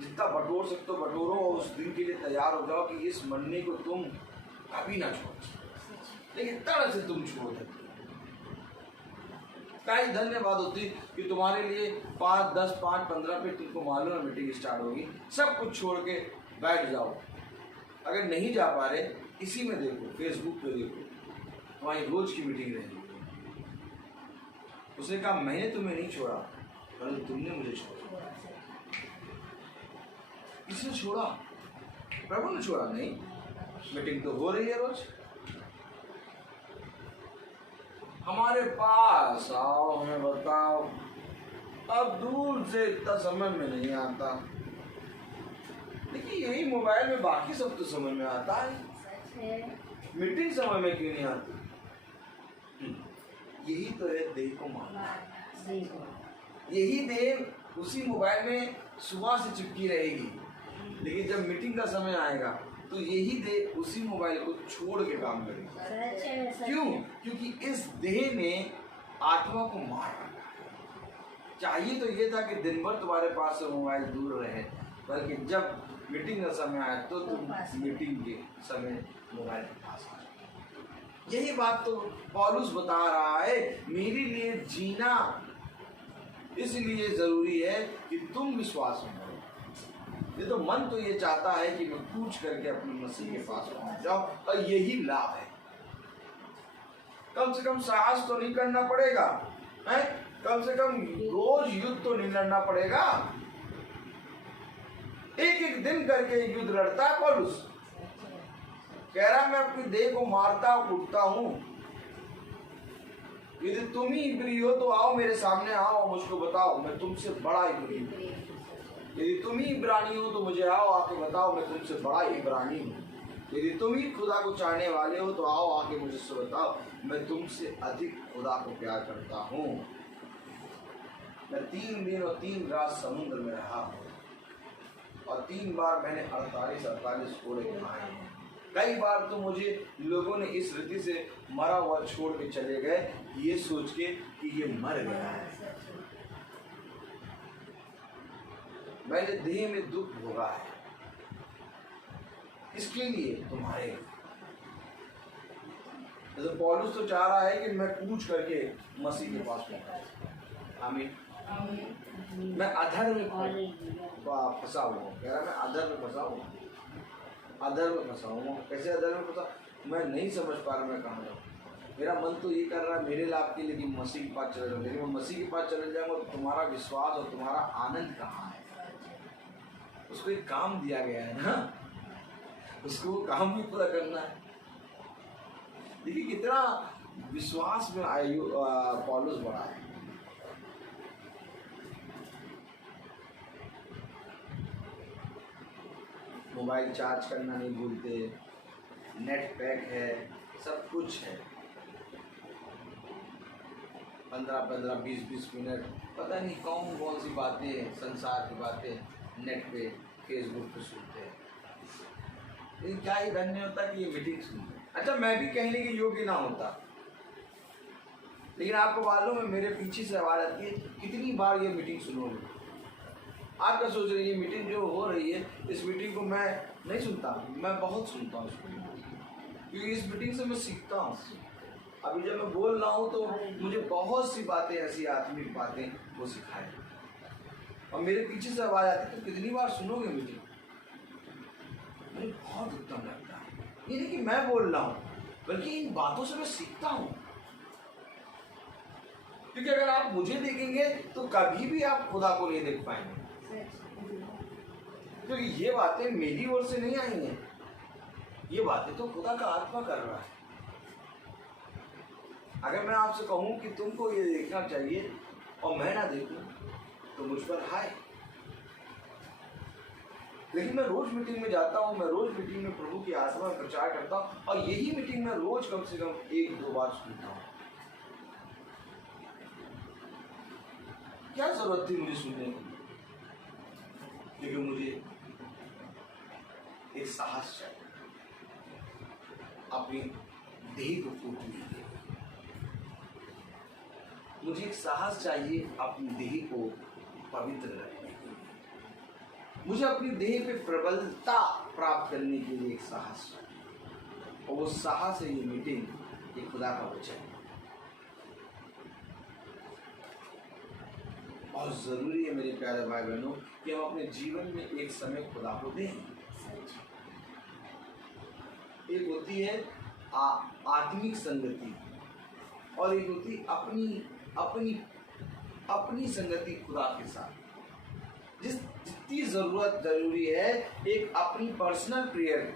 जितना बटोर सकते हो बटोरो और उस दिन के लिए तैयार हो जाओ कि इस मन्ने को तुम कभी ना छोड़ो। लेकिन तरह से तुम छोड़ देते। कई धन्यवाद होती कि तुम्हारे लिए 5, 10, 5, 15 पे तुमको मालूम है मीटिंग स्टार्ट होगी, सब कुछ छोड़ के बैठ जाओ। अगर नहीं जा पा रहे, इसी में देखो, फेसबुक पे देखो, तुम्हारी रोज की मीटिंग रहेगी। उसने कहा मैंने तुम्हें नहीं छोड़ा, परंतु तुमने मुझे छोड़ा। किसने छोड़ा? प्रभु ने छोड़ा। नहीं, मीटिंग तो हो रही है रोज। हमारे पास आओ, हमें बताओ। अब दूर से इतना समझ में नहीं आता, लेकिन यही मोबाइल में बाकी सब तो समझ में आता है। मीटिंग समझ में क्यों नहीं आती? यही तो है देह को मानना। यही देह उसी मोबाइल में सुबह से चिपकी रहेगी, लेकिन जब मीटिंग का समय आएगा तो यही देह उसी मोबाइल को छोड़ के काम करेगी। क्यों? क्योंकि इस देह ने आत्मा को मारा। चाहिए तो ये था कि दिन भर तुम्हारे पास से मोबाइल दूर रहे, बल्कि जब मीटिंग का समय आए तो तुम मीटिंग के समय मोबाइल के पास आ जाओ। यही बात तो पौलुस बता रहा है। मेरे लिए जीना इसलिए जरूरी है कि तुम विश्वास में करो। ये तो मन तो ये चाहता है कि मैं कूच करके अपने मसीह के पास पहुंच जाऊं, और यही लाभ है। कम से कम साहस तो नहीं करना पड़ेगा, है? कम से कम रोज युद्ध तो नहीं लड़ना पड़ेगा। एक एक दिन करके युद्ध लड़ता है पौलुस। कह रहा मैं अपनी देह को मारता उठता हूं। यदि तुम ही इब्री हो तो आओ मेरे सामने आओ, मुझको बताओ, मैं तुमसे बड़ा इब्री हूं। यदि तुम ही इब्रानी हो तो मुझे आओ आके बताओ, मैं तुमसे बड़ा इब्रानी हूँ। यदि तुम ही खुदा को चाहने वाले हो तो आओ आके मुझसे बताओ, मैं तुमसे अधिक खुदा को प्यार करता हूँ। मैं 3 दिन और 3 रात समुद्र में रहा और 3 बार मैंने 48 कोड़े खाए। कई बार तो मुझे लोगों ने इस रीति से मरा हुआ छोड़ के चले गए, ये सोच के कि ये मर गया है। मैंने देह में दुख भोगा है, इसके लिए तुम्हारे। तो पौलुस तो चाह रहा है कि मैं कूच करके मसीह के पास पहुंचा। आमीन। मैं अधर में फंसा हुआ, कह रहा मैं अधर में फंसा हुआ, अधर में फंसा हुआ। कैसे अधर में फंसा? मैं नहीं समझ पा रहा मैं कहाँ जाऊँ। मेरा मन तो ये कर रहा है मेरे लाभ के लिए कि मसीह के पास चले जाऊँ, लेकिन मैं मसीह के पास चले जाऊँगा तो तुम्हारा विश्वास और तुम्हारा आनंद कहाँ है? उसको एक काम दिया गया है ना, उसको वो काम भी पूरा करना है। देखिए कितना विश्वास में पौलुस बड़ा है। मोबाइल चार्ज करना नहीं भूलते, नेट पैक है, सब कुछ है। 15-15, 20-20 मिनट पता नहीं कौन कौन सी बातें, संसार की बातें नेट पे, फेसबुक पे सुनते हैं। लेकिन क्या ही धन्य होता कि ये मीटिंग सुनते। अच्छा, मैं भी कहने के योग्य ना होता, लेकिन आपको मालूम है मेरे पीछे से आवाज आती है कितनी बार ये मीटिंग सुनोगे। आप क्या सोच रहे हैं? ये मीटिंग जो हो रही है, इस मीटिंग को मैं नहीं सुनता, मैं बहुत सुनता हूँ इसको, क्योंकि इस मीटिंग से मैं सीखता हूँ। अभी जब मैं बोल रहा हूँ तो मुझे बहुत सी बातें, ऐसी आत्मिक बातें वो सिखाए, और मेरे पीछे से आवाज आती है तो कितनी बार सुनोगे मीटिंग। मुझे बहुत उत्तम लगता है। ये नहीं कि मैं बोल रहा हूँ, बल्कि इन बातों से मैं सीखता हूँ। क्योंकि अगर आप मुझे देखेंगे तो कभी भी आप खुदा को नहीं देख पाएंगे, क्योंकि ये बातें मेरी ओर से नहीं आई हैं, ये बातें तो खुदा का आत्मा कर रहा है। अगर मैं आपसे कहूं कि तुमको ये देखना चाहिए और मैं ना देखूं तो मुझ पर हाय। लेकिन मैं रोज मीटिंग में जाता हूं, मैं रोज मीटिंग में प्रभु की आत्मा में प्रचार करता हूं और यही मीटिंग में रोज कम से कम 1-2 बार सुनता हूं। क्या जरूरत थी मुझे सुनने की? लेकिन मुझे एक साहस चाहिए अपनी देह को फूटने के लिए, मुझे एक साहस चाहिए अपनी देह को पवित्र रखने के लिए, मुझे अपनी देह पे प्रबलता प्राप्त करने के लिए एक साहस चाहिए। और वो साहस है ये मीटिंग, ये खुदा का वचन। बहुत जरूरी है मेरे प्यारे भाई बहनों कि हम अपने जीवन में एक समय खुदा को दें। एक होती है आत्मिक संगति और एक होती अपनी अपनी अपनी संगति खुदा के साथ। जितनी जरूरत जरूरी है एक अपनी पर्सनल प्रेयर,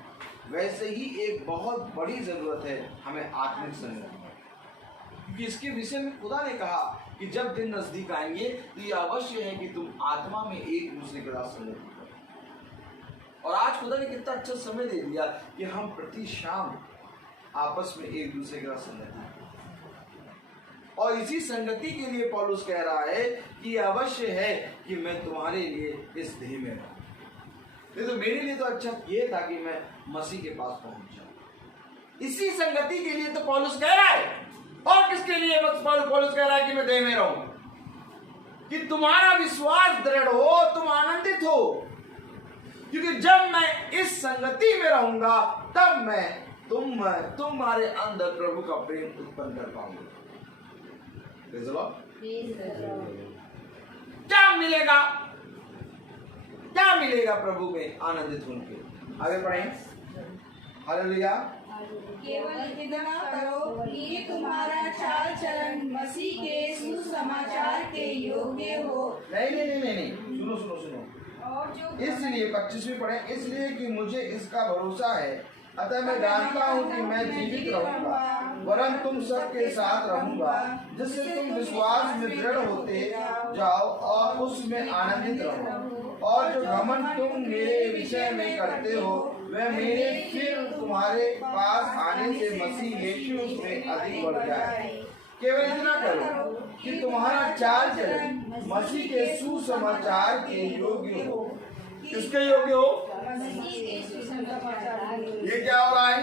वैसे ही एक बहुत बड़ी जरूरत है हमें आत्मिक संगति, क्योंकि इसके विषय में खुदा ने कहा कि जब दिन नजदीक आएंगे तो ये अवश्य है कि तुम आत्मा में एक दूसरे के साथ संगति करो। और आज खुदा ने कितना अच्छा समय दे दिया कि हम प्रति शाम आपस में एक दूसरे के साथ संगति करें। और इसी संगति के लिए पौलुस कह रहा है कि अवश्य है कि मैं तुम्हारे लिए इस देह में रहूं। नहीं तो मेरे लिए तो अच्छा ये था कि मैं मसीह के पास पहुंच जाऊं। इसी संगति के लिए तो पौलुस कह रहा है। और किसके लिए पौलुस कह रहा है कि मैं देह में रहूं? कि तुम्हारा विश्वास दृढ़ हो, तुम आनंदित हो, क्योंकि जब मैं इस संगति में रहूंगा तब मैं तुम्हारे अंदर प्रभु का प्रेम उत्पन्न कर पाऊंगा। क्या मिलेगा, क्या मिलेगा प्रभु में आनंदित होने के? आगे बढ़ें। हालेलुया। केवल इतना करो कि तुम्हारा चाल चलन मसीह के सुसमाचार के योग्य हो। नहीं, सुनो। और जो इसलिए 25वीं पढ़े, इसलिए कि मुझे इसका भरोसा है, अतः मैं जानता हूँ कि मैं जीवित रहूंगा वरन तुम सबके साथ रहूंगा, जिससे तुम विश्वास में दृढ़ होते जाओ और उसमें आनंदित रहो। और जो घमंड तुम मेरे विषय में करते हो वह मेरे फिर तुम्हारे पास आने से मसीह यीशु में अधिक बढ़ जाए। केवल इतना करो कि तुम्हारा चाल चलन मसीह के सुसमाचार के योग्य हो। किसके योग्य हो? ये क्या हो रहा है?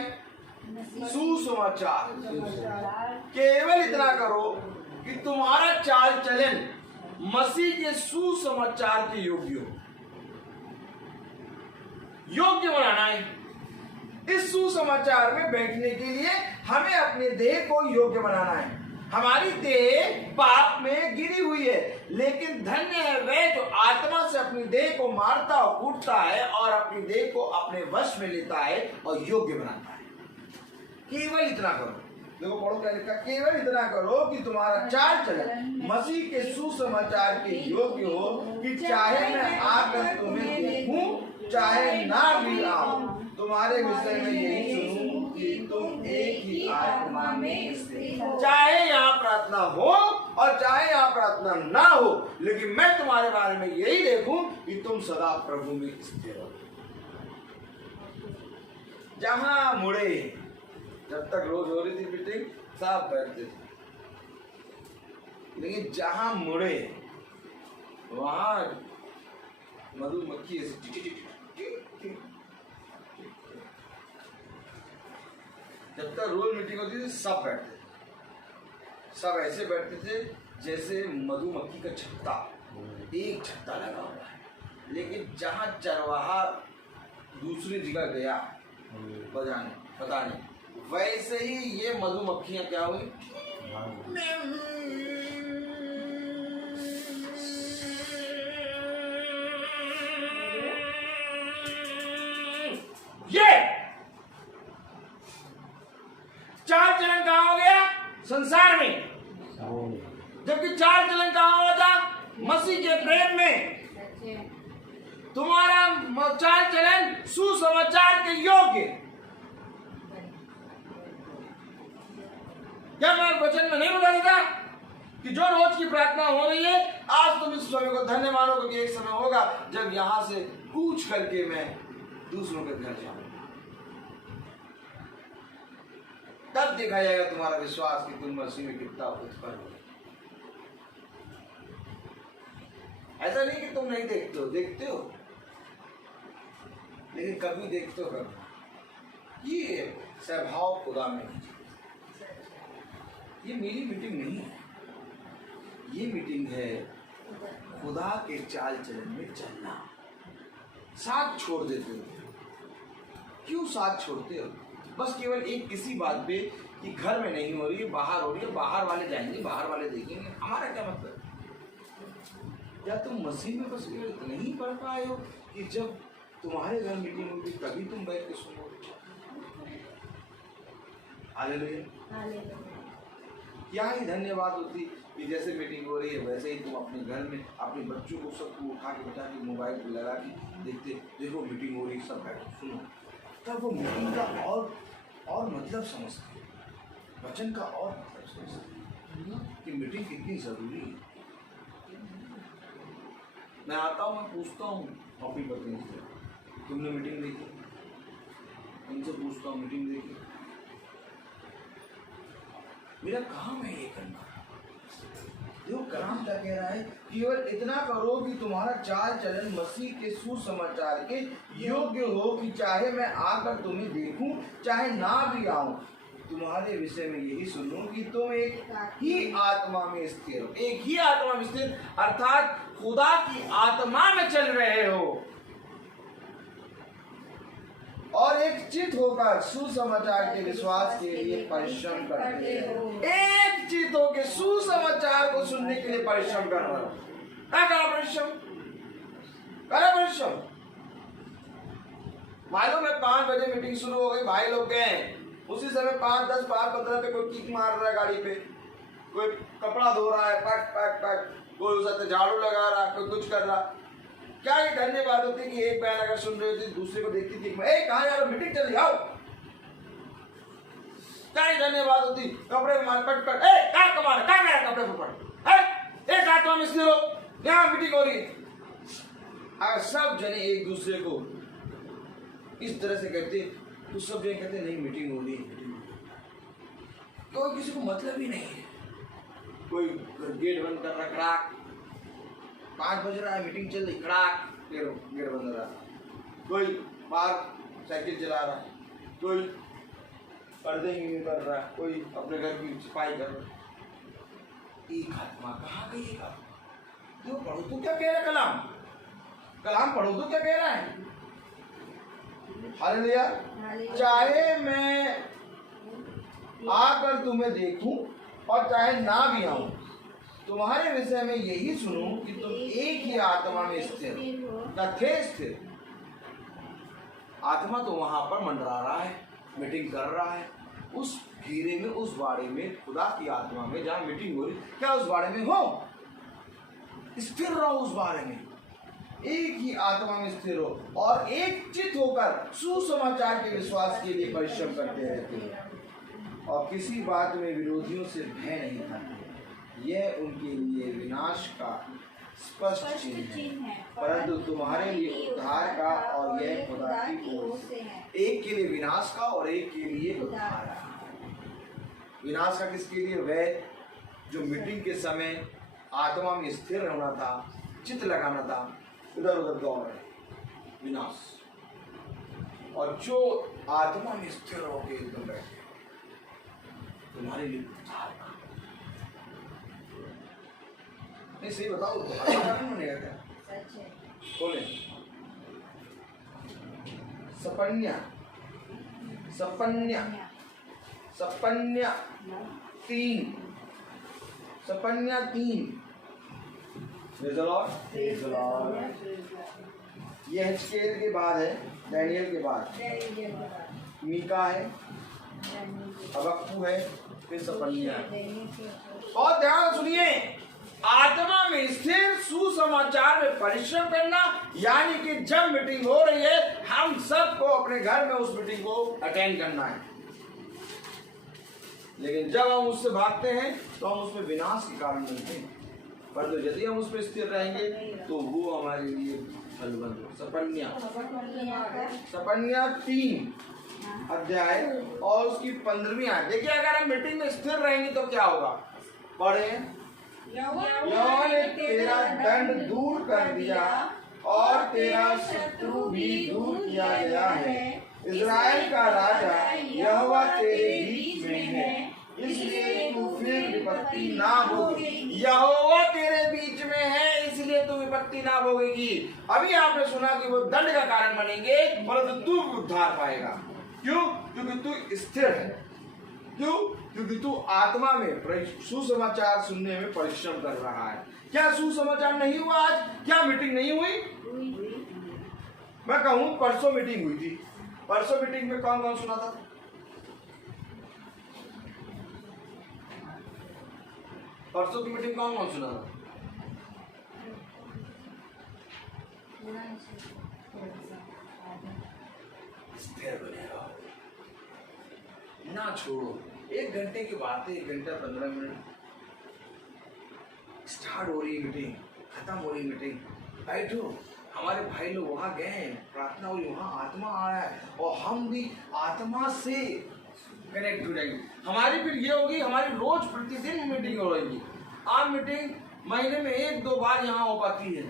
सुसमाचार। केवल इतना करो कि तुम्हारा चाल चलन मसीह के सुसमाचार के योग्य हो। योग्य बनाना है। इस सुसमाचार में बैठने के लिए हमें अपने देह को योग्य बनाना है। हमारी देह पाप में गिरी हुई है, लेकिन धन्य है वह जो आत्मा से अपनी देह को मारता और कूटता है और अपनी देह को अपने वश में लेता है और योग्य बनाता है। केवल इतना करो, देखो पढ़ो क्या लिखा, केवल इतना करो कि तुम्हारा चाल चलन मसीह के सुसमाचार के योग्य हो, कि चाहे मैं आकर तुम्हें देखूं चाहे ना भी आऊं, तुम्हारे विषय में यही सुनूं कि तुम एक ही आत्मा में स्थित हो। चाहे यहाँ प्रार्थना हो और चाहे यहाँ प्रार्थना ना हो, लेकिन मैं तुम्हारे बारे में यही देखूं कि तुम सदा प्रभु में स्थिर हो। जहां मुड़े, जब तक रोज हो रही थी मीटिंग सब बैठते थे, लेकिन जहां मुड़े वहां मधुमक्खी ऐसे जब तक रोज मीटिंग होती थी सब बैठते थे, सब ऐसे बैठते थे जैसे मधुमक्खी का छत्ता, एक छत्ता लगा हुआ है। लेकिन जहां चरवाहा दूसरी जगह गया बजाने बताने, वैसे ही ये मधुमक्खियां क्या हुई, ये चाल चलन कहाँ हो गया? संसार में। जबकि चाल चलन कहाँ हुआ था? मसीह के प्रेम में। तुम्हारा चाल चलन सुसमाचार के योग्य। क्या मैं वचन में नहीं बता देता कि जो रोज की प्रार्थना हो रही है, आज तुम इस समय को धन्य मानोगे कि एक समय होगा जब यहां से कूच करके मैं दूसरों के घर जाऊंगा। तब देखा जाएगा तुम्हारा विश्वास कि तुम मसीह में कितना उत्पन्न हो। ऐसा नहीं कि तुम नहीं देखते हो, देखते हो, लेकिन कभी देखते हो कभी। ये स्वभाव खुदा में है। ये मेरी मीटिंग नहीं है, ये मीटिंग है खुदा के चाल चलन में चलना। साथ छोड़ देते हो। क्यों साथ छोड़ते हो? बस केवल एक किसी बात पे कि घर में नहीं हो रही है, बाहर हो रही है, बाहर वाले जाएंगे, बाहर वाले देखेंगे। हमारा क्या मतलब? क्या तुम मसीह में बस केवल नहीं पढ़ पाए हो कि जब तुम्हारे घर मीटिंग होगी तभी तुम बैठ के सुनो? हालेलुया। क्या ही धन्यवाद होती कि जैसे मीटिंग हो रही है वैसे ही तुम अपने घर में अपने बच्चों को सबको उठा के बैठा के मोबाइल पे लगा के देखते, देखो मीटिंग हो रही, सब बैठो सुनो। तब वो मीटिंग का और मतलब समझते, वचन का और मतलब समझते कि मीटिंग कितनी जरूरी है। मैं आता हूँ, मैं पूछता हूँ अपनी पत्नी से, तुमने मीटिंग देखी? उनसे पूछता हूँ मीटिंग देखी? मेरा काम है ये करना। देखो कलाम क्या कह रहा है? केवल इतना करो कि तुम्हारा चाल चलन मसीह के सुसमाचार के योग्य हो कि चाहे मैं आकर तुम्हें देखूं चाहे ना भी आऊं, तुम्हारे विषय में यही सुनूं कि तुम एक ही आत्मा में स्थिर हो। एक ही आत्मा में स्थिर अर्थात खुदा की आत्मा में चल रहे हो और एक चित होकर सुसमाचार के विश्वास के लिए परिश्रम करते हो। एक चित होकर सुसमाचार को सुनने के लिए परिश्रम कर रहा हो। क्या करा परिश्रम? करा परिश्रम। मालूम है 5 बजे मीटिंग शुरू हो गई, भाई लोग गए, उसी समय 5, 10, 5, 15 पे कोई किक मार रहा है गाड़ी पे, कोई कपड़ा धो रहा है, पैक पैक पैक, कोई उस झाड़ू लगा रहा है, कोई कुछ कर रहा। क्या ये धन्यवाद होती है कि एक बहन अगर सुन रही थी दूसरे को देखती थी, ए कहाँ जा रहे हो, मीटिंग चल रही, आओ। क्या ये धन्यवाद होती, कपड़े मार पट पट, ए कहाँ कमा रहा, कहाँ गया कपड़े पट, ए एक आत्मा में स्थिर हो, यहाँ मीटिंग हो रही है। अगर सब जने एक दूसरे को इस तरह से कहते तो सब जने कहते नहीं मीटिंग हो रही है। कोई किसी को मतलब ही नहीं है। कोई गेट बंद कर रहा, 5 बज रहा है, मीटिंग चल रही, खड़ाक गेट बंद रहा। कोई बाहर साइकिल चला रहा, कोई पर्दे ही नहीं कर रहा, कोई अपने घर की सफाई कर रहा। एक आत्मा कहाँ गई? एक आत्मा तो पढ़ो तो क्या कह रहा है कलाम? कलाम पढ़ो तो क्या कह रहा है? हालेलुया। चाहे मैं आकर तुम्हें देखूं और चाहे ना भी आऊं, तुम्हारे विषय में यही सुनूं कि तुम एक ही आत्मा में स्थिर थे स्थिर। आत्मा तो वहां पर मंडरा रहा है, मीटिंग कर रहा है, उस घेरे में, उस बाड़े में, खुदा की आत्मा में जहां मीटिंग हो रही, क्या उस बाड़े में हो? स्थिर रहो उस बाड़े में, एक ही आत्मा में स्थिर हो और एक चित होकर सुसमाचार के विश्वास के लिए परिश्रम करते रहते हैं और किसी बात में विरोधियों से भय नहीं खाते। यह उनके लिए विनाश का स्पष्ट चिन्ह है, परंतु तुम्हारे लिए उद्धार का, और यह खुदा की ओर से है। एक के लिए विनाश का और एक के लिए उद्धार का। विनाश का किसके लिए? वह जो मीटिंग के समय आत्मा में स्थिर रहना था, चित्त लगाना था, उधर उधर दौड़ रहे, विनाश। और जो आत्मा में स्थिर होके एकदम बैठे, तुम्हारे लिए उद्धार का। नहीं सही बताओ तो बनेगा क्या? बोले सपन्या सपन्या सपन्या 3 सपन्या 3। ये हिजकिय्याह के बाद है, दानियल के बाद मीका है, हबक्कू है, फिर सपन्या। और ध्यान सुनिए, परिश्रम करना, यानी कि जब मीटिंग हो रही है हम सबको अपने घर में उस मीटिंग को अटेंड करना है। लेकिन जब हम उससे भागते हैं तो हम उसमें विनाश के कारण बनते हैं, पर तो यदि हम उस पर स्थिर रहेंगे तो वो हमारे लिए फलवंत हो। सपन्या 3 अध्याय और उसकी 15वीं आयत। देखिए, अगर हम मीटिंग में स्थिर रहेंगे तो क्या होगा, पढ़े। यहोवा ने तेरा दंड दूर कर दिया और तेरा शत्रु भी दूर किया गया है। इज़राइल का राजा यहोवा तेरे बीच में है, इसलिए तू फिर विपत्ति ना होगी। यहोवा तेरे बीच में है, इसलिए तू विपत्ति ना भोगेगी। अभी आपने सुना कि वो दंड का कारण बनेंगे, परंतु तू उद्धार पाएगा। क्यों? क्योंकि तू स्थिर है। क्यों? क्योंकि तू आत्मा में सुसमाचार सुनने में परिश्रम कर रहा है। क्या सुसमाचार नहीं हुआ आज? क्या मीटिंग नहीं हुई? मैं कहूं परसों मीटिंग हुई थी। परसों मीटिंग में कौन कौन सुना था? परसों की मीटिंग कौन कौन सुना था? स्थिर बने रहो, ना छोड़ो। 1 घंटे की बात है, 1 घंटा 15 मिनट। स्टार्ट हो रही मीटिंग, खत्म हो रही मीटिंग, बैठो। हमारे भाई लोग वहां गए हैं, प्रार्थना हुई, वहां आत्मा आया है और हम भी आत्मा से कनेक्ट हो जाएंगे। हमारी फिर ये होगी, हमारी रोज प्रतिदिन मीटिंग हो रही है। आम मीटिंग महीने में 1-2 बार यहाँ हो पाती है।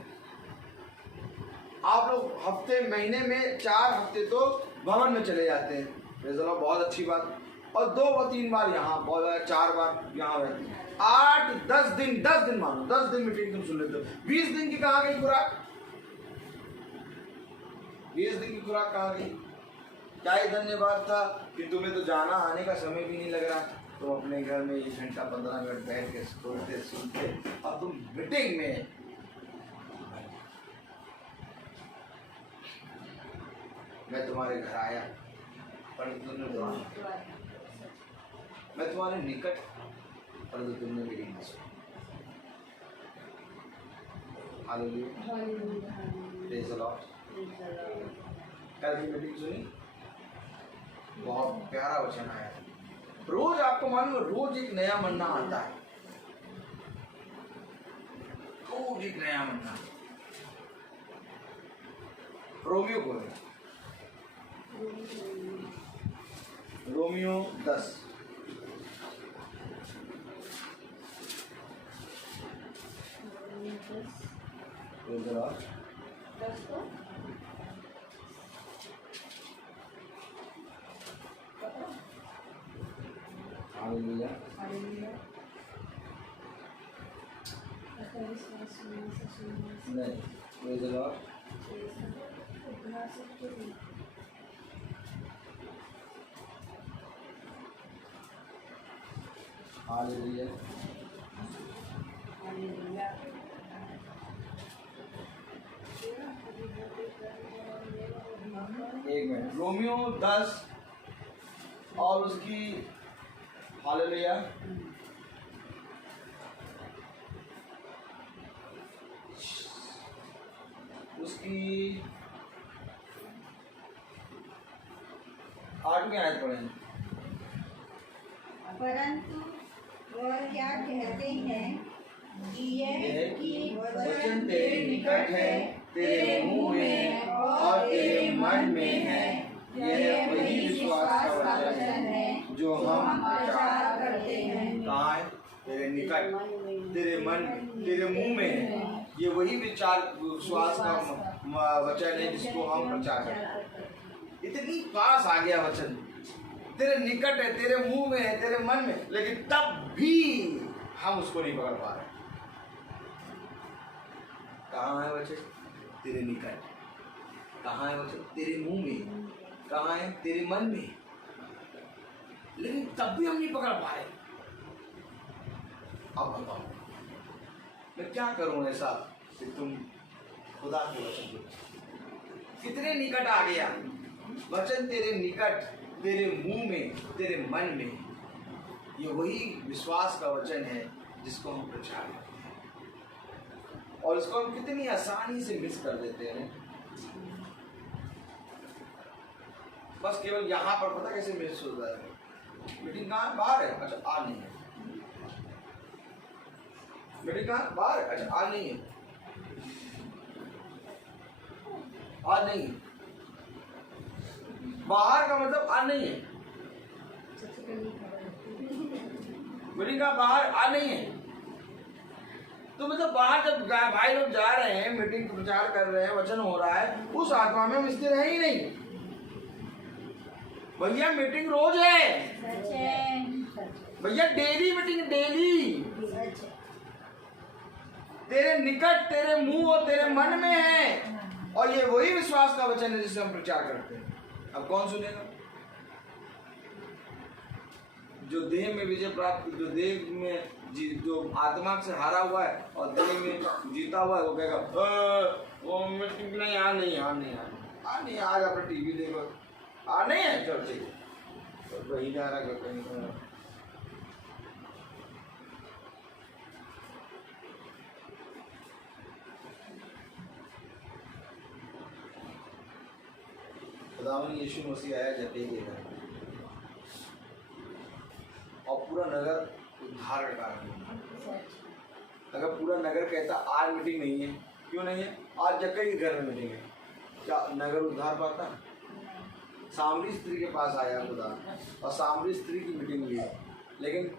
आप लोग हफ्ते महीने में 4 हफ्ते तो भवन में चले जाते हैं, बहुत अच्छी बात। और 2-3 बार यहाँ, 4 बार यहाँ रहती है। 8-10 दिन, 10 दिन मानो, 10 दिन मीटिंग तुम सुन लेते हो। 20 दिन की कहाँ गई खुराक? 20 दिन की खुराक कहाँ गई? क्या ही धन्यवाद था कि तुम्हें तो जाना आने का समय भी नहीं लग रहा, तुम अपने घर में 1 घंटा 15 मिनट बैठ के सुनते, अब तुम मीटिंग में। मैं तुम्हारे घर आया, परंतु तुमने दुआ, मैं तुम्हारे निकट, परंतु तुमने मेरी नहीं सुनी। Hallelujah, praise the Lord. कल की मीटिंग सुनी, बहुत प्यारा वचन आया। रोज आपको मालूम, रोज एक नया मन्ना आता है, रोज एक नया मन्ना। रोमियो को है, रोमियो 10। हालेलुया। नहीं, प्रेज़ द लॉर्ड। हालेलुया। एक मिनट, रोमियो 10 और उसकी, हालेलुया, उसकी 8वीं आयत पढ़ेंगे। परंतु वह क्या कहते हैं कि यह वचन तेरे निकट है, तेरे मुंह में और तेरे मन में है, यह वही विश्वास का वचन है जो हम प्रचार करते हैं। कहाँ है? तेरे निकट, तेरे मन, तेरे मुंह में है। ये वही विश्वास का वचन है जिसको हम प्रचार करते हैं। इतनी पास आ गया वचन, तेरे निकट है, तेरे मुंह में है, तेरे मन में, लेकिन तब भी हम उसको नहीं पकड़ पा रहे। कहाँ है वचन? तेरे निकट। कहाँ है वचन? तेरे मुंह में। कहाँ है? तेरे मन में। लेकिन तब भी हम नहीं पकड़ पा रहे। अब बताओ मैं क्या करूं ऐसा कि तुम खुदा के वचन को, कितने निकट आ गया वचन, तेरे निकट, तेरे मुंह में, तेरे मन में। ये वही विश्वास का वचन है जिसको हम प्रचार करते हैं। और इसको हम कितनी आसानी से मिस कर देते हैं। बस केवल यहाँ पर पता कैसे मिस होता है। मीटिंग कहाँ बाहर है, अच्छा आ नहीं है। मीटिंग कहाँ बाहर है, अच्छा आ नहीं है, आ नहीं है। बाहर का मतलब आ नहीं है। मीटिंग का बाहर आ नहीं है तो मतलब बाहर जब भाई लोग जा रहे हैं, मीटिंग प्रचार कर रहे हैं, वचन हो रहा है, उस आत्मा में हम स्थिर है ही नहीं। भैया मीटिंग रोज है भैया, डेली मीटिंग, डेली तेरे निकट, तेरे मुंह और तेरे मन में है। और ये वही विश्वास का वचन है जिसे हम प्रचार करते हैं। अब कौन सुनेगा? जो देह में विजय प्राप्त, जो देह में जो आत्मा से हारा हुआ है और देह में जीता हुआ है, वो कहेगा वो मीटिंग नहीं, आ नहीं, आज अपना टीवी देखो, आ नहीं है, चल ठीक है, वही जा रहा है कहीं। खुदावन यीशु मसीह आया जटे के घर और पूरा नगर उद्धार का कारण। अगर पूरा नगर कहता आज मीटिंग नहीं है, क्यों नहीं है? आज जक्कई के घर में मीटिंग है, क्या नगर उद्धार पाता? सामरी स्त्री के पास आया खुदा और सामरी स्त्री की मीटिंग हुई है। लेकिन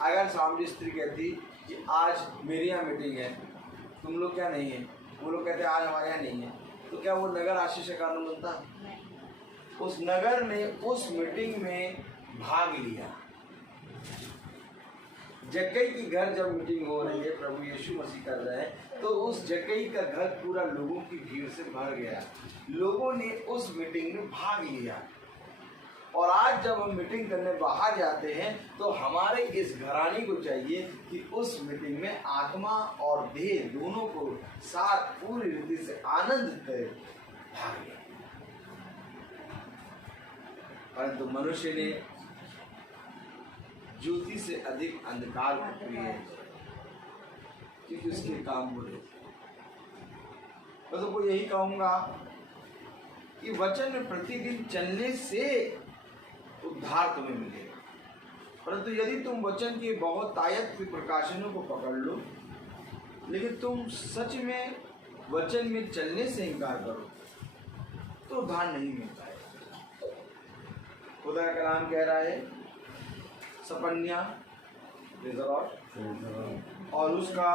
अगर सामरी स्त्री कहती कि आज मेरे यहाँ मीटिंग है, तुम लोग क्या नहीं है, वो लोग कहते आज हमारे यहाँ नहीं है, तो क्या वो नगर आशीष का कारण बनता? उस नगर ने उस मीटिंग में भाग लिया। जक्कई की घर जब मीटिंग हो रही है, प्रभु यीशु मसीह कर रहे हैं, तो उस जक्कई का घर पूरा लोगों की भीड़ से भर गया। लोगों ने उस मीटिंग में भाग लिया। और आज जब हम मीटिंग करने बाहर जाते हैं तो हमारे इस घराने को चाहिए कि उस मीटिंग में आत्मा और देह दोनों को साथ पूरी रीति से आनंद कर भाग लिया। परंतु मनुष्य ने ज्योति से अधिक अंधकार को प्रिय है, क्योंकि उसके काम बुरे। मैं तो यही कहूंगा कि वचन में प्रतिदिन चलने से उद्धार तुम्हें मिलेगा। परंतु यदि तुम वचन के बहुत आयत के प्रकाशनों को पकड़ लो, लेकिन तुम सच में वचन में चलने से इनकार करो, तो उद्धार नहीं मिलता है। खुदा का कलाम कह रहा है सपन्या और उसका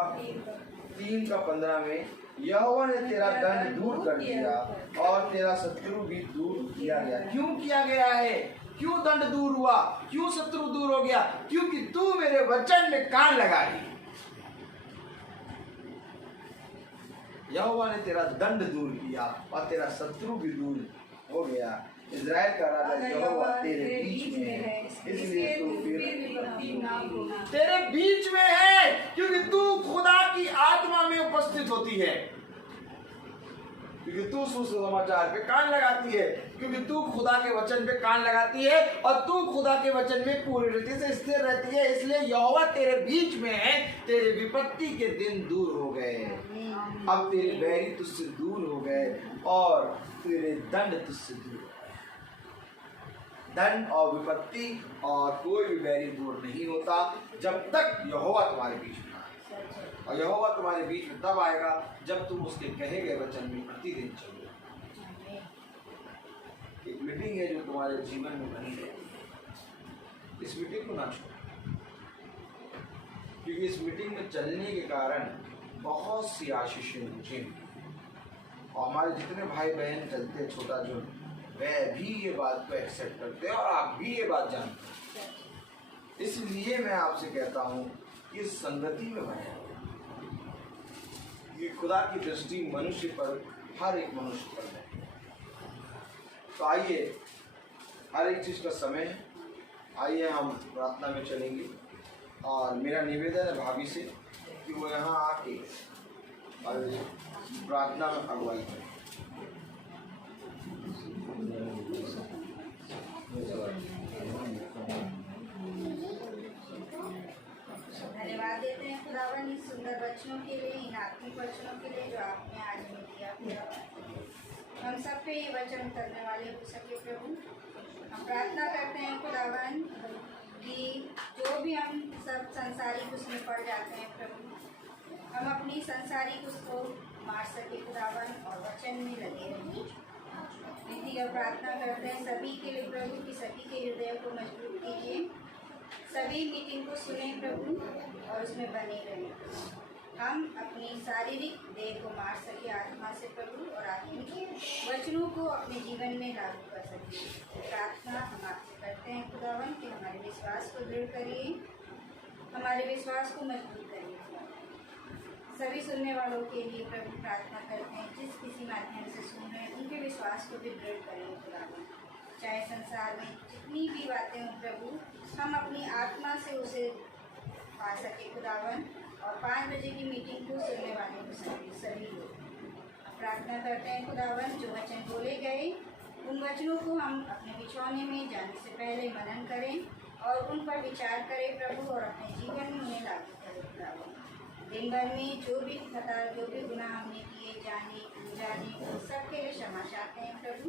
3:15 में, यहोवा ने तेरा दंड दूर कर दिया और तेरा शत्रु भी दूर किया गया। क्यों किया गया है? क्यों दंड दूर हुआ? क्यों शत्रु दूर हो गया? क्योंकि तू मेरे वचन में कान लगा ली। यहोवा ने तेरा दंड दूर किया और तेरा शत्रु भी दूर हो गया। इज़राइल का राजा यहोवा तेरे बीच में है, इसलिए तू फिर तेरे बीच में है, क्योंकि तू खुदा की आत्मा में उपस्थित होती है, क्योंकि तू सुसमाचार पे कान लगाती है, क्योंकि तू खुदा के वचन पे कान लगाती है और तू खुदा के वचन में पूरी रीति से स्थिर रहती है। इसलिए यहोवा तेरे बीच में है। तेरे विपत्ति के दिन दूर हो गए, अब तेरे बैरी तुझसे दूर हो गए और तेरे दंड तुझसे दूर हो गए। दंड और विपत्ति और कोई भी बैरी दूर नहीं होता जब तक यहोवा तुम्हारे बीच में आए। और यहोवा तुम्हारे बीच में तब आएगा जब तुम उसके कहे गए वचन में प्रतिदिन चलो। एक मीटिंग है जो तुम्हारे जीवन में बनी है, इस मीटिंग को ना छोड़ो, क्योंकि इस मीटिंग में चलने के कारण बहुत सी आशीषें मुझे और हमारे जितने भाई बहन चलते हैं छोटा जो, वह भी ये बात को एक्सेप्ट करते हैं और आप भी ये बात जानते हैं। इसलिए मैं आपसे कहता हूँ कि संगति में बने, ये खुदा की दृष्टि मनुष्य पर, हर एक मनुष्य पर है। तो आइए, हर एक चीज़ का समय है, आइए हम प्रार्थना में चलेंगे। और मेरा निवेदन है भाभी से कि वो यहाँ आके और प्रार्थना में अगुवाई करें। धन्यवाद देते हैं खुदावन इस सुंदर वचनों के लिए, इन आत्मिक वचनों के लिए जो आपने आज हमें दिया खुदावन। हम सब पे ये वचन करने वाले हो सके प्रभु। हम प्रार्थना करते हैं खुदावन कि जो भी हम सब संसारिक उसमें पड़ जाते हैं प्रभु, हम अपनी संसारिक उसको मार सके खुदावन और वचन में लगे रहें। विनती और प्रार्थना करते हैं सभी के लिए प्रभु कि सभी के हृदय को मजबूत कीजिए, सभी मीटिंग को सुने प्रभु और उसमें बने रहें। हम अपनी शारीरिक देह को मार सके आत्मा से प्रभु और आत्मिक वचनों को अपने जीवन में लागू कर सके। प्रार्थना हम आपसे करते हैं खुदावन कि हमारे विश्वास को दृढ़ करिए, हमारे विश्वास को मजबूत करिए। सभी सुनने वालों के लिए प्रभु प्रार्थना करते हैं जिस किसी माध्यम से सुन रहे हैं उनके विश्वास को भी दृढ़ करें खुदावन। चाहे संसार में जितनी भी बातें हों प्रभु, हम अपनी आत्मा से उसे पा सके खुदावन और 5 बजे की मीटिंग को सुनने वाले हो सभी लोग। प्रार्थना करते हैं खुदावन जो वचन बोले गए उन वचनों को हम अपने बिछौने में जाने से पहले मनन करें और उन पर विचार करें प्रभु और अपने जीवन में उन्हें लागू करें खुदावन। दिन भर में जो भी खता, जो भी गुनाह हमने किए, जाने अनजाने, उन सब के लिए क्षमा चाहते हैं प्रभु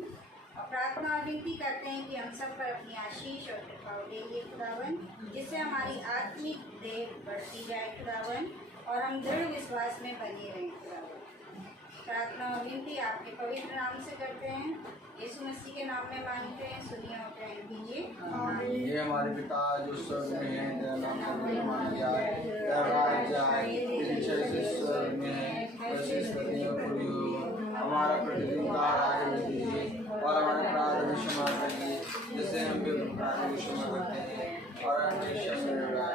और प्रार्थना और विनती करते हैं कि हम सब पर अपनी आशीष और कृपा उड़ेंगे खुदावन, जिससे हमारी आत्मिक देह बढ़ती जाए खुदावन और हम दृढ़ विश्वास में बने रहें खुदावन। प्रार्थना और विनती आपके पवित्र नाम से करते हैं, यीशु मसीह के नाम में मांगते हैं, सुनिए और ग्रहण कीजिए। ये हमारे पिता जो स्वर्ग में है, तेरा नाम पवित्र माना जाए, तेरा राज्य आए, तेरी इच्छा जैसे स्वर्ग में है वैसे इस धरती में पूरी हो। हमारा प्रतिदिन का आहार आज हमें दीजिए और हमारे अपराध हमें क्षमा करिए जैसे हम भी अपने अपराध को क्षमा करते हैं और हमेशा में डराए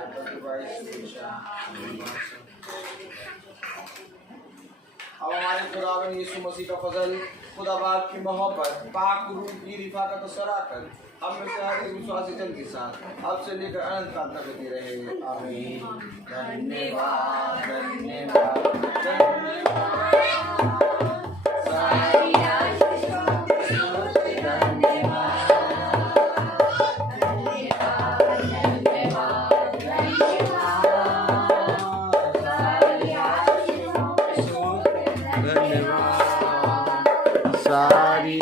अब हमारे खुदावन यीशु मसीह का फजल, खुदा बाप की मोहब्बत, पाक रूह की रिफाकत और सराकत हम में से हर एक विश्वासी जन के साथ अब से लेकर अनंत काल तक बनी रहे। आमीन। धन्यवाद धन्यवाद धन्यवाद। सारी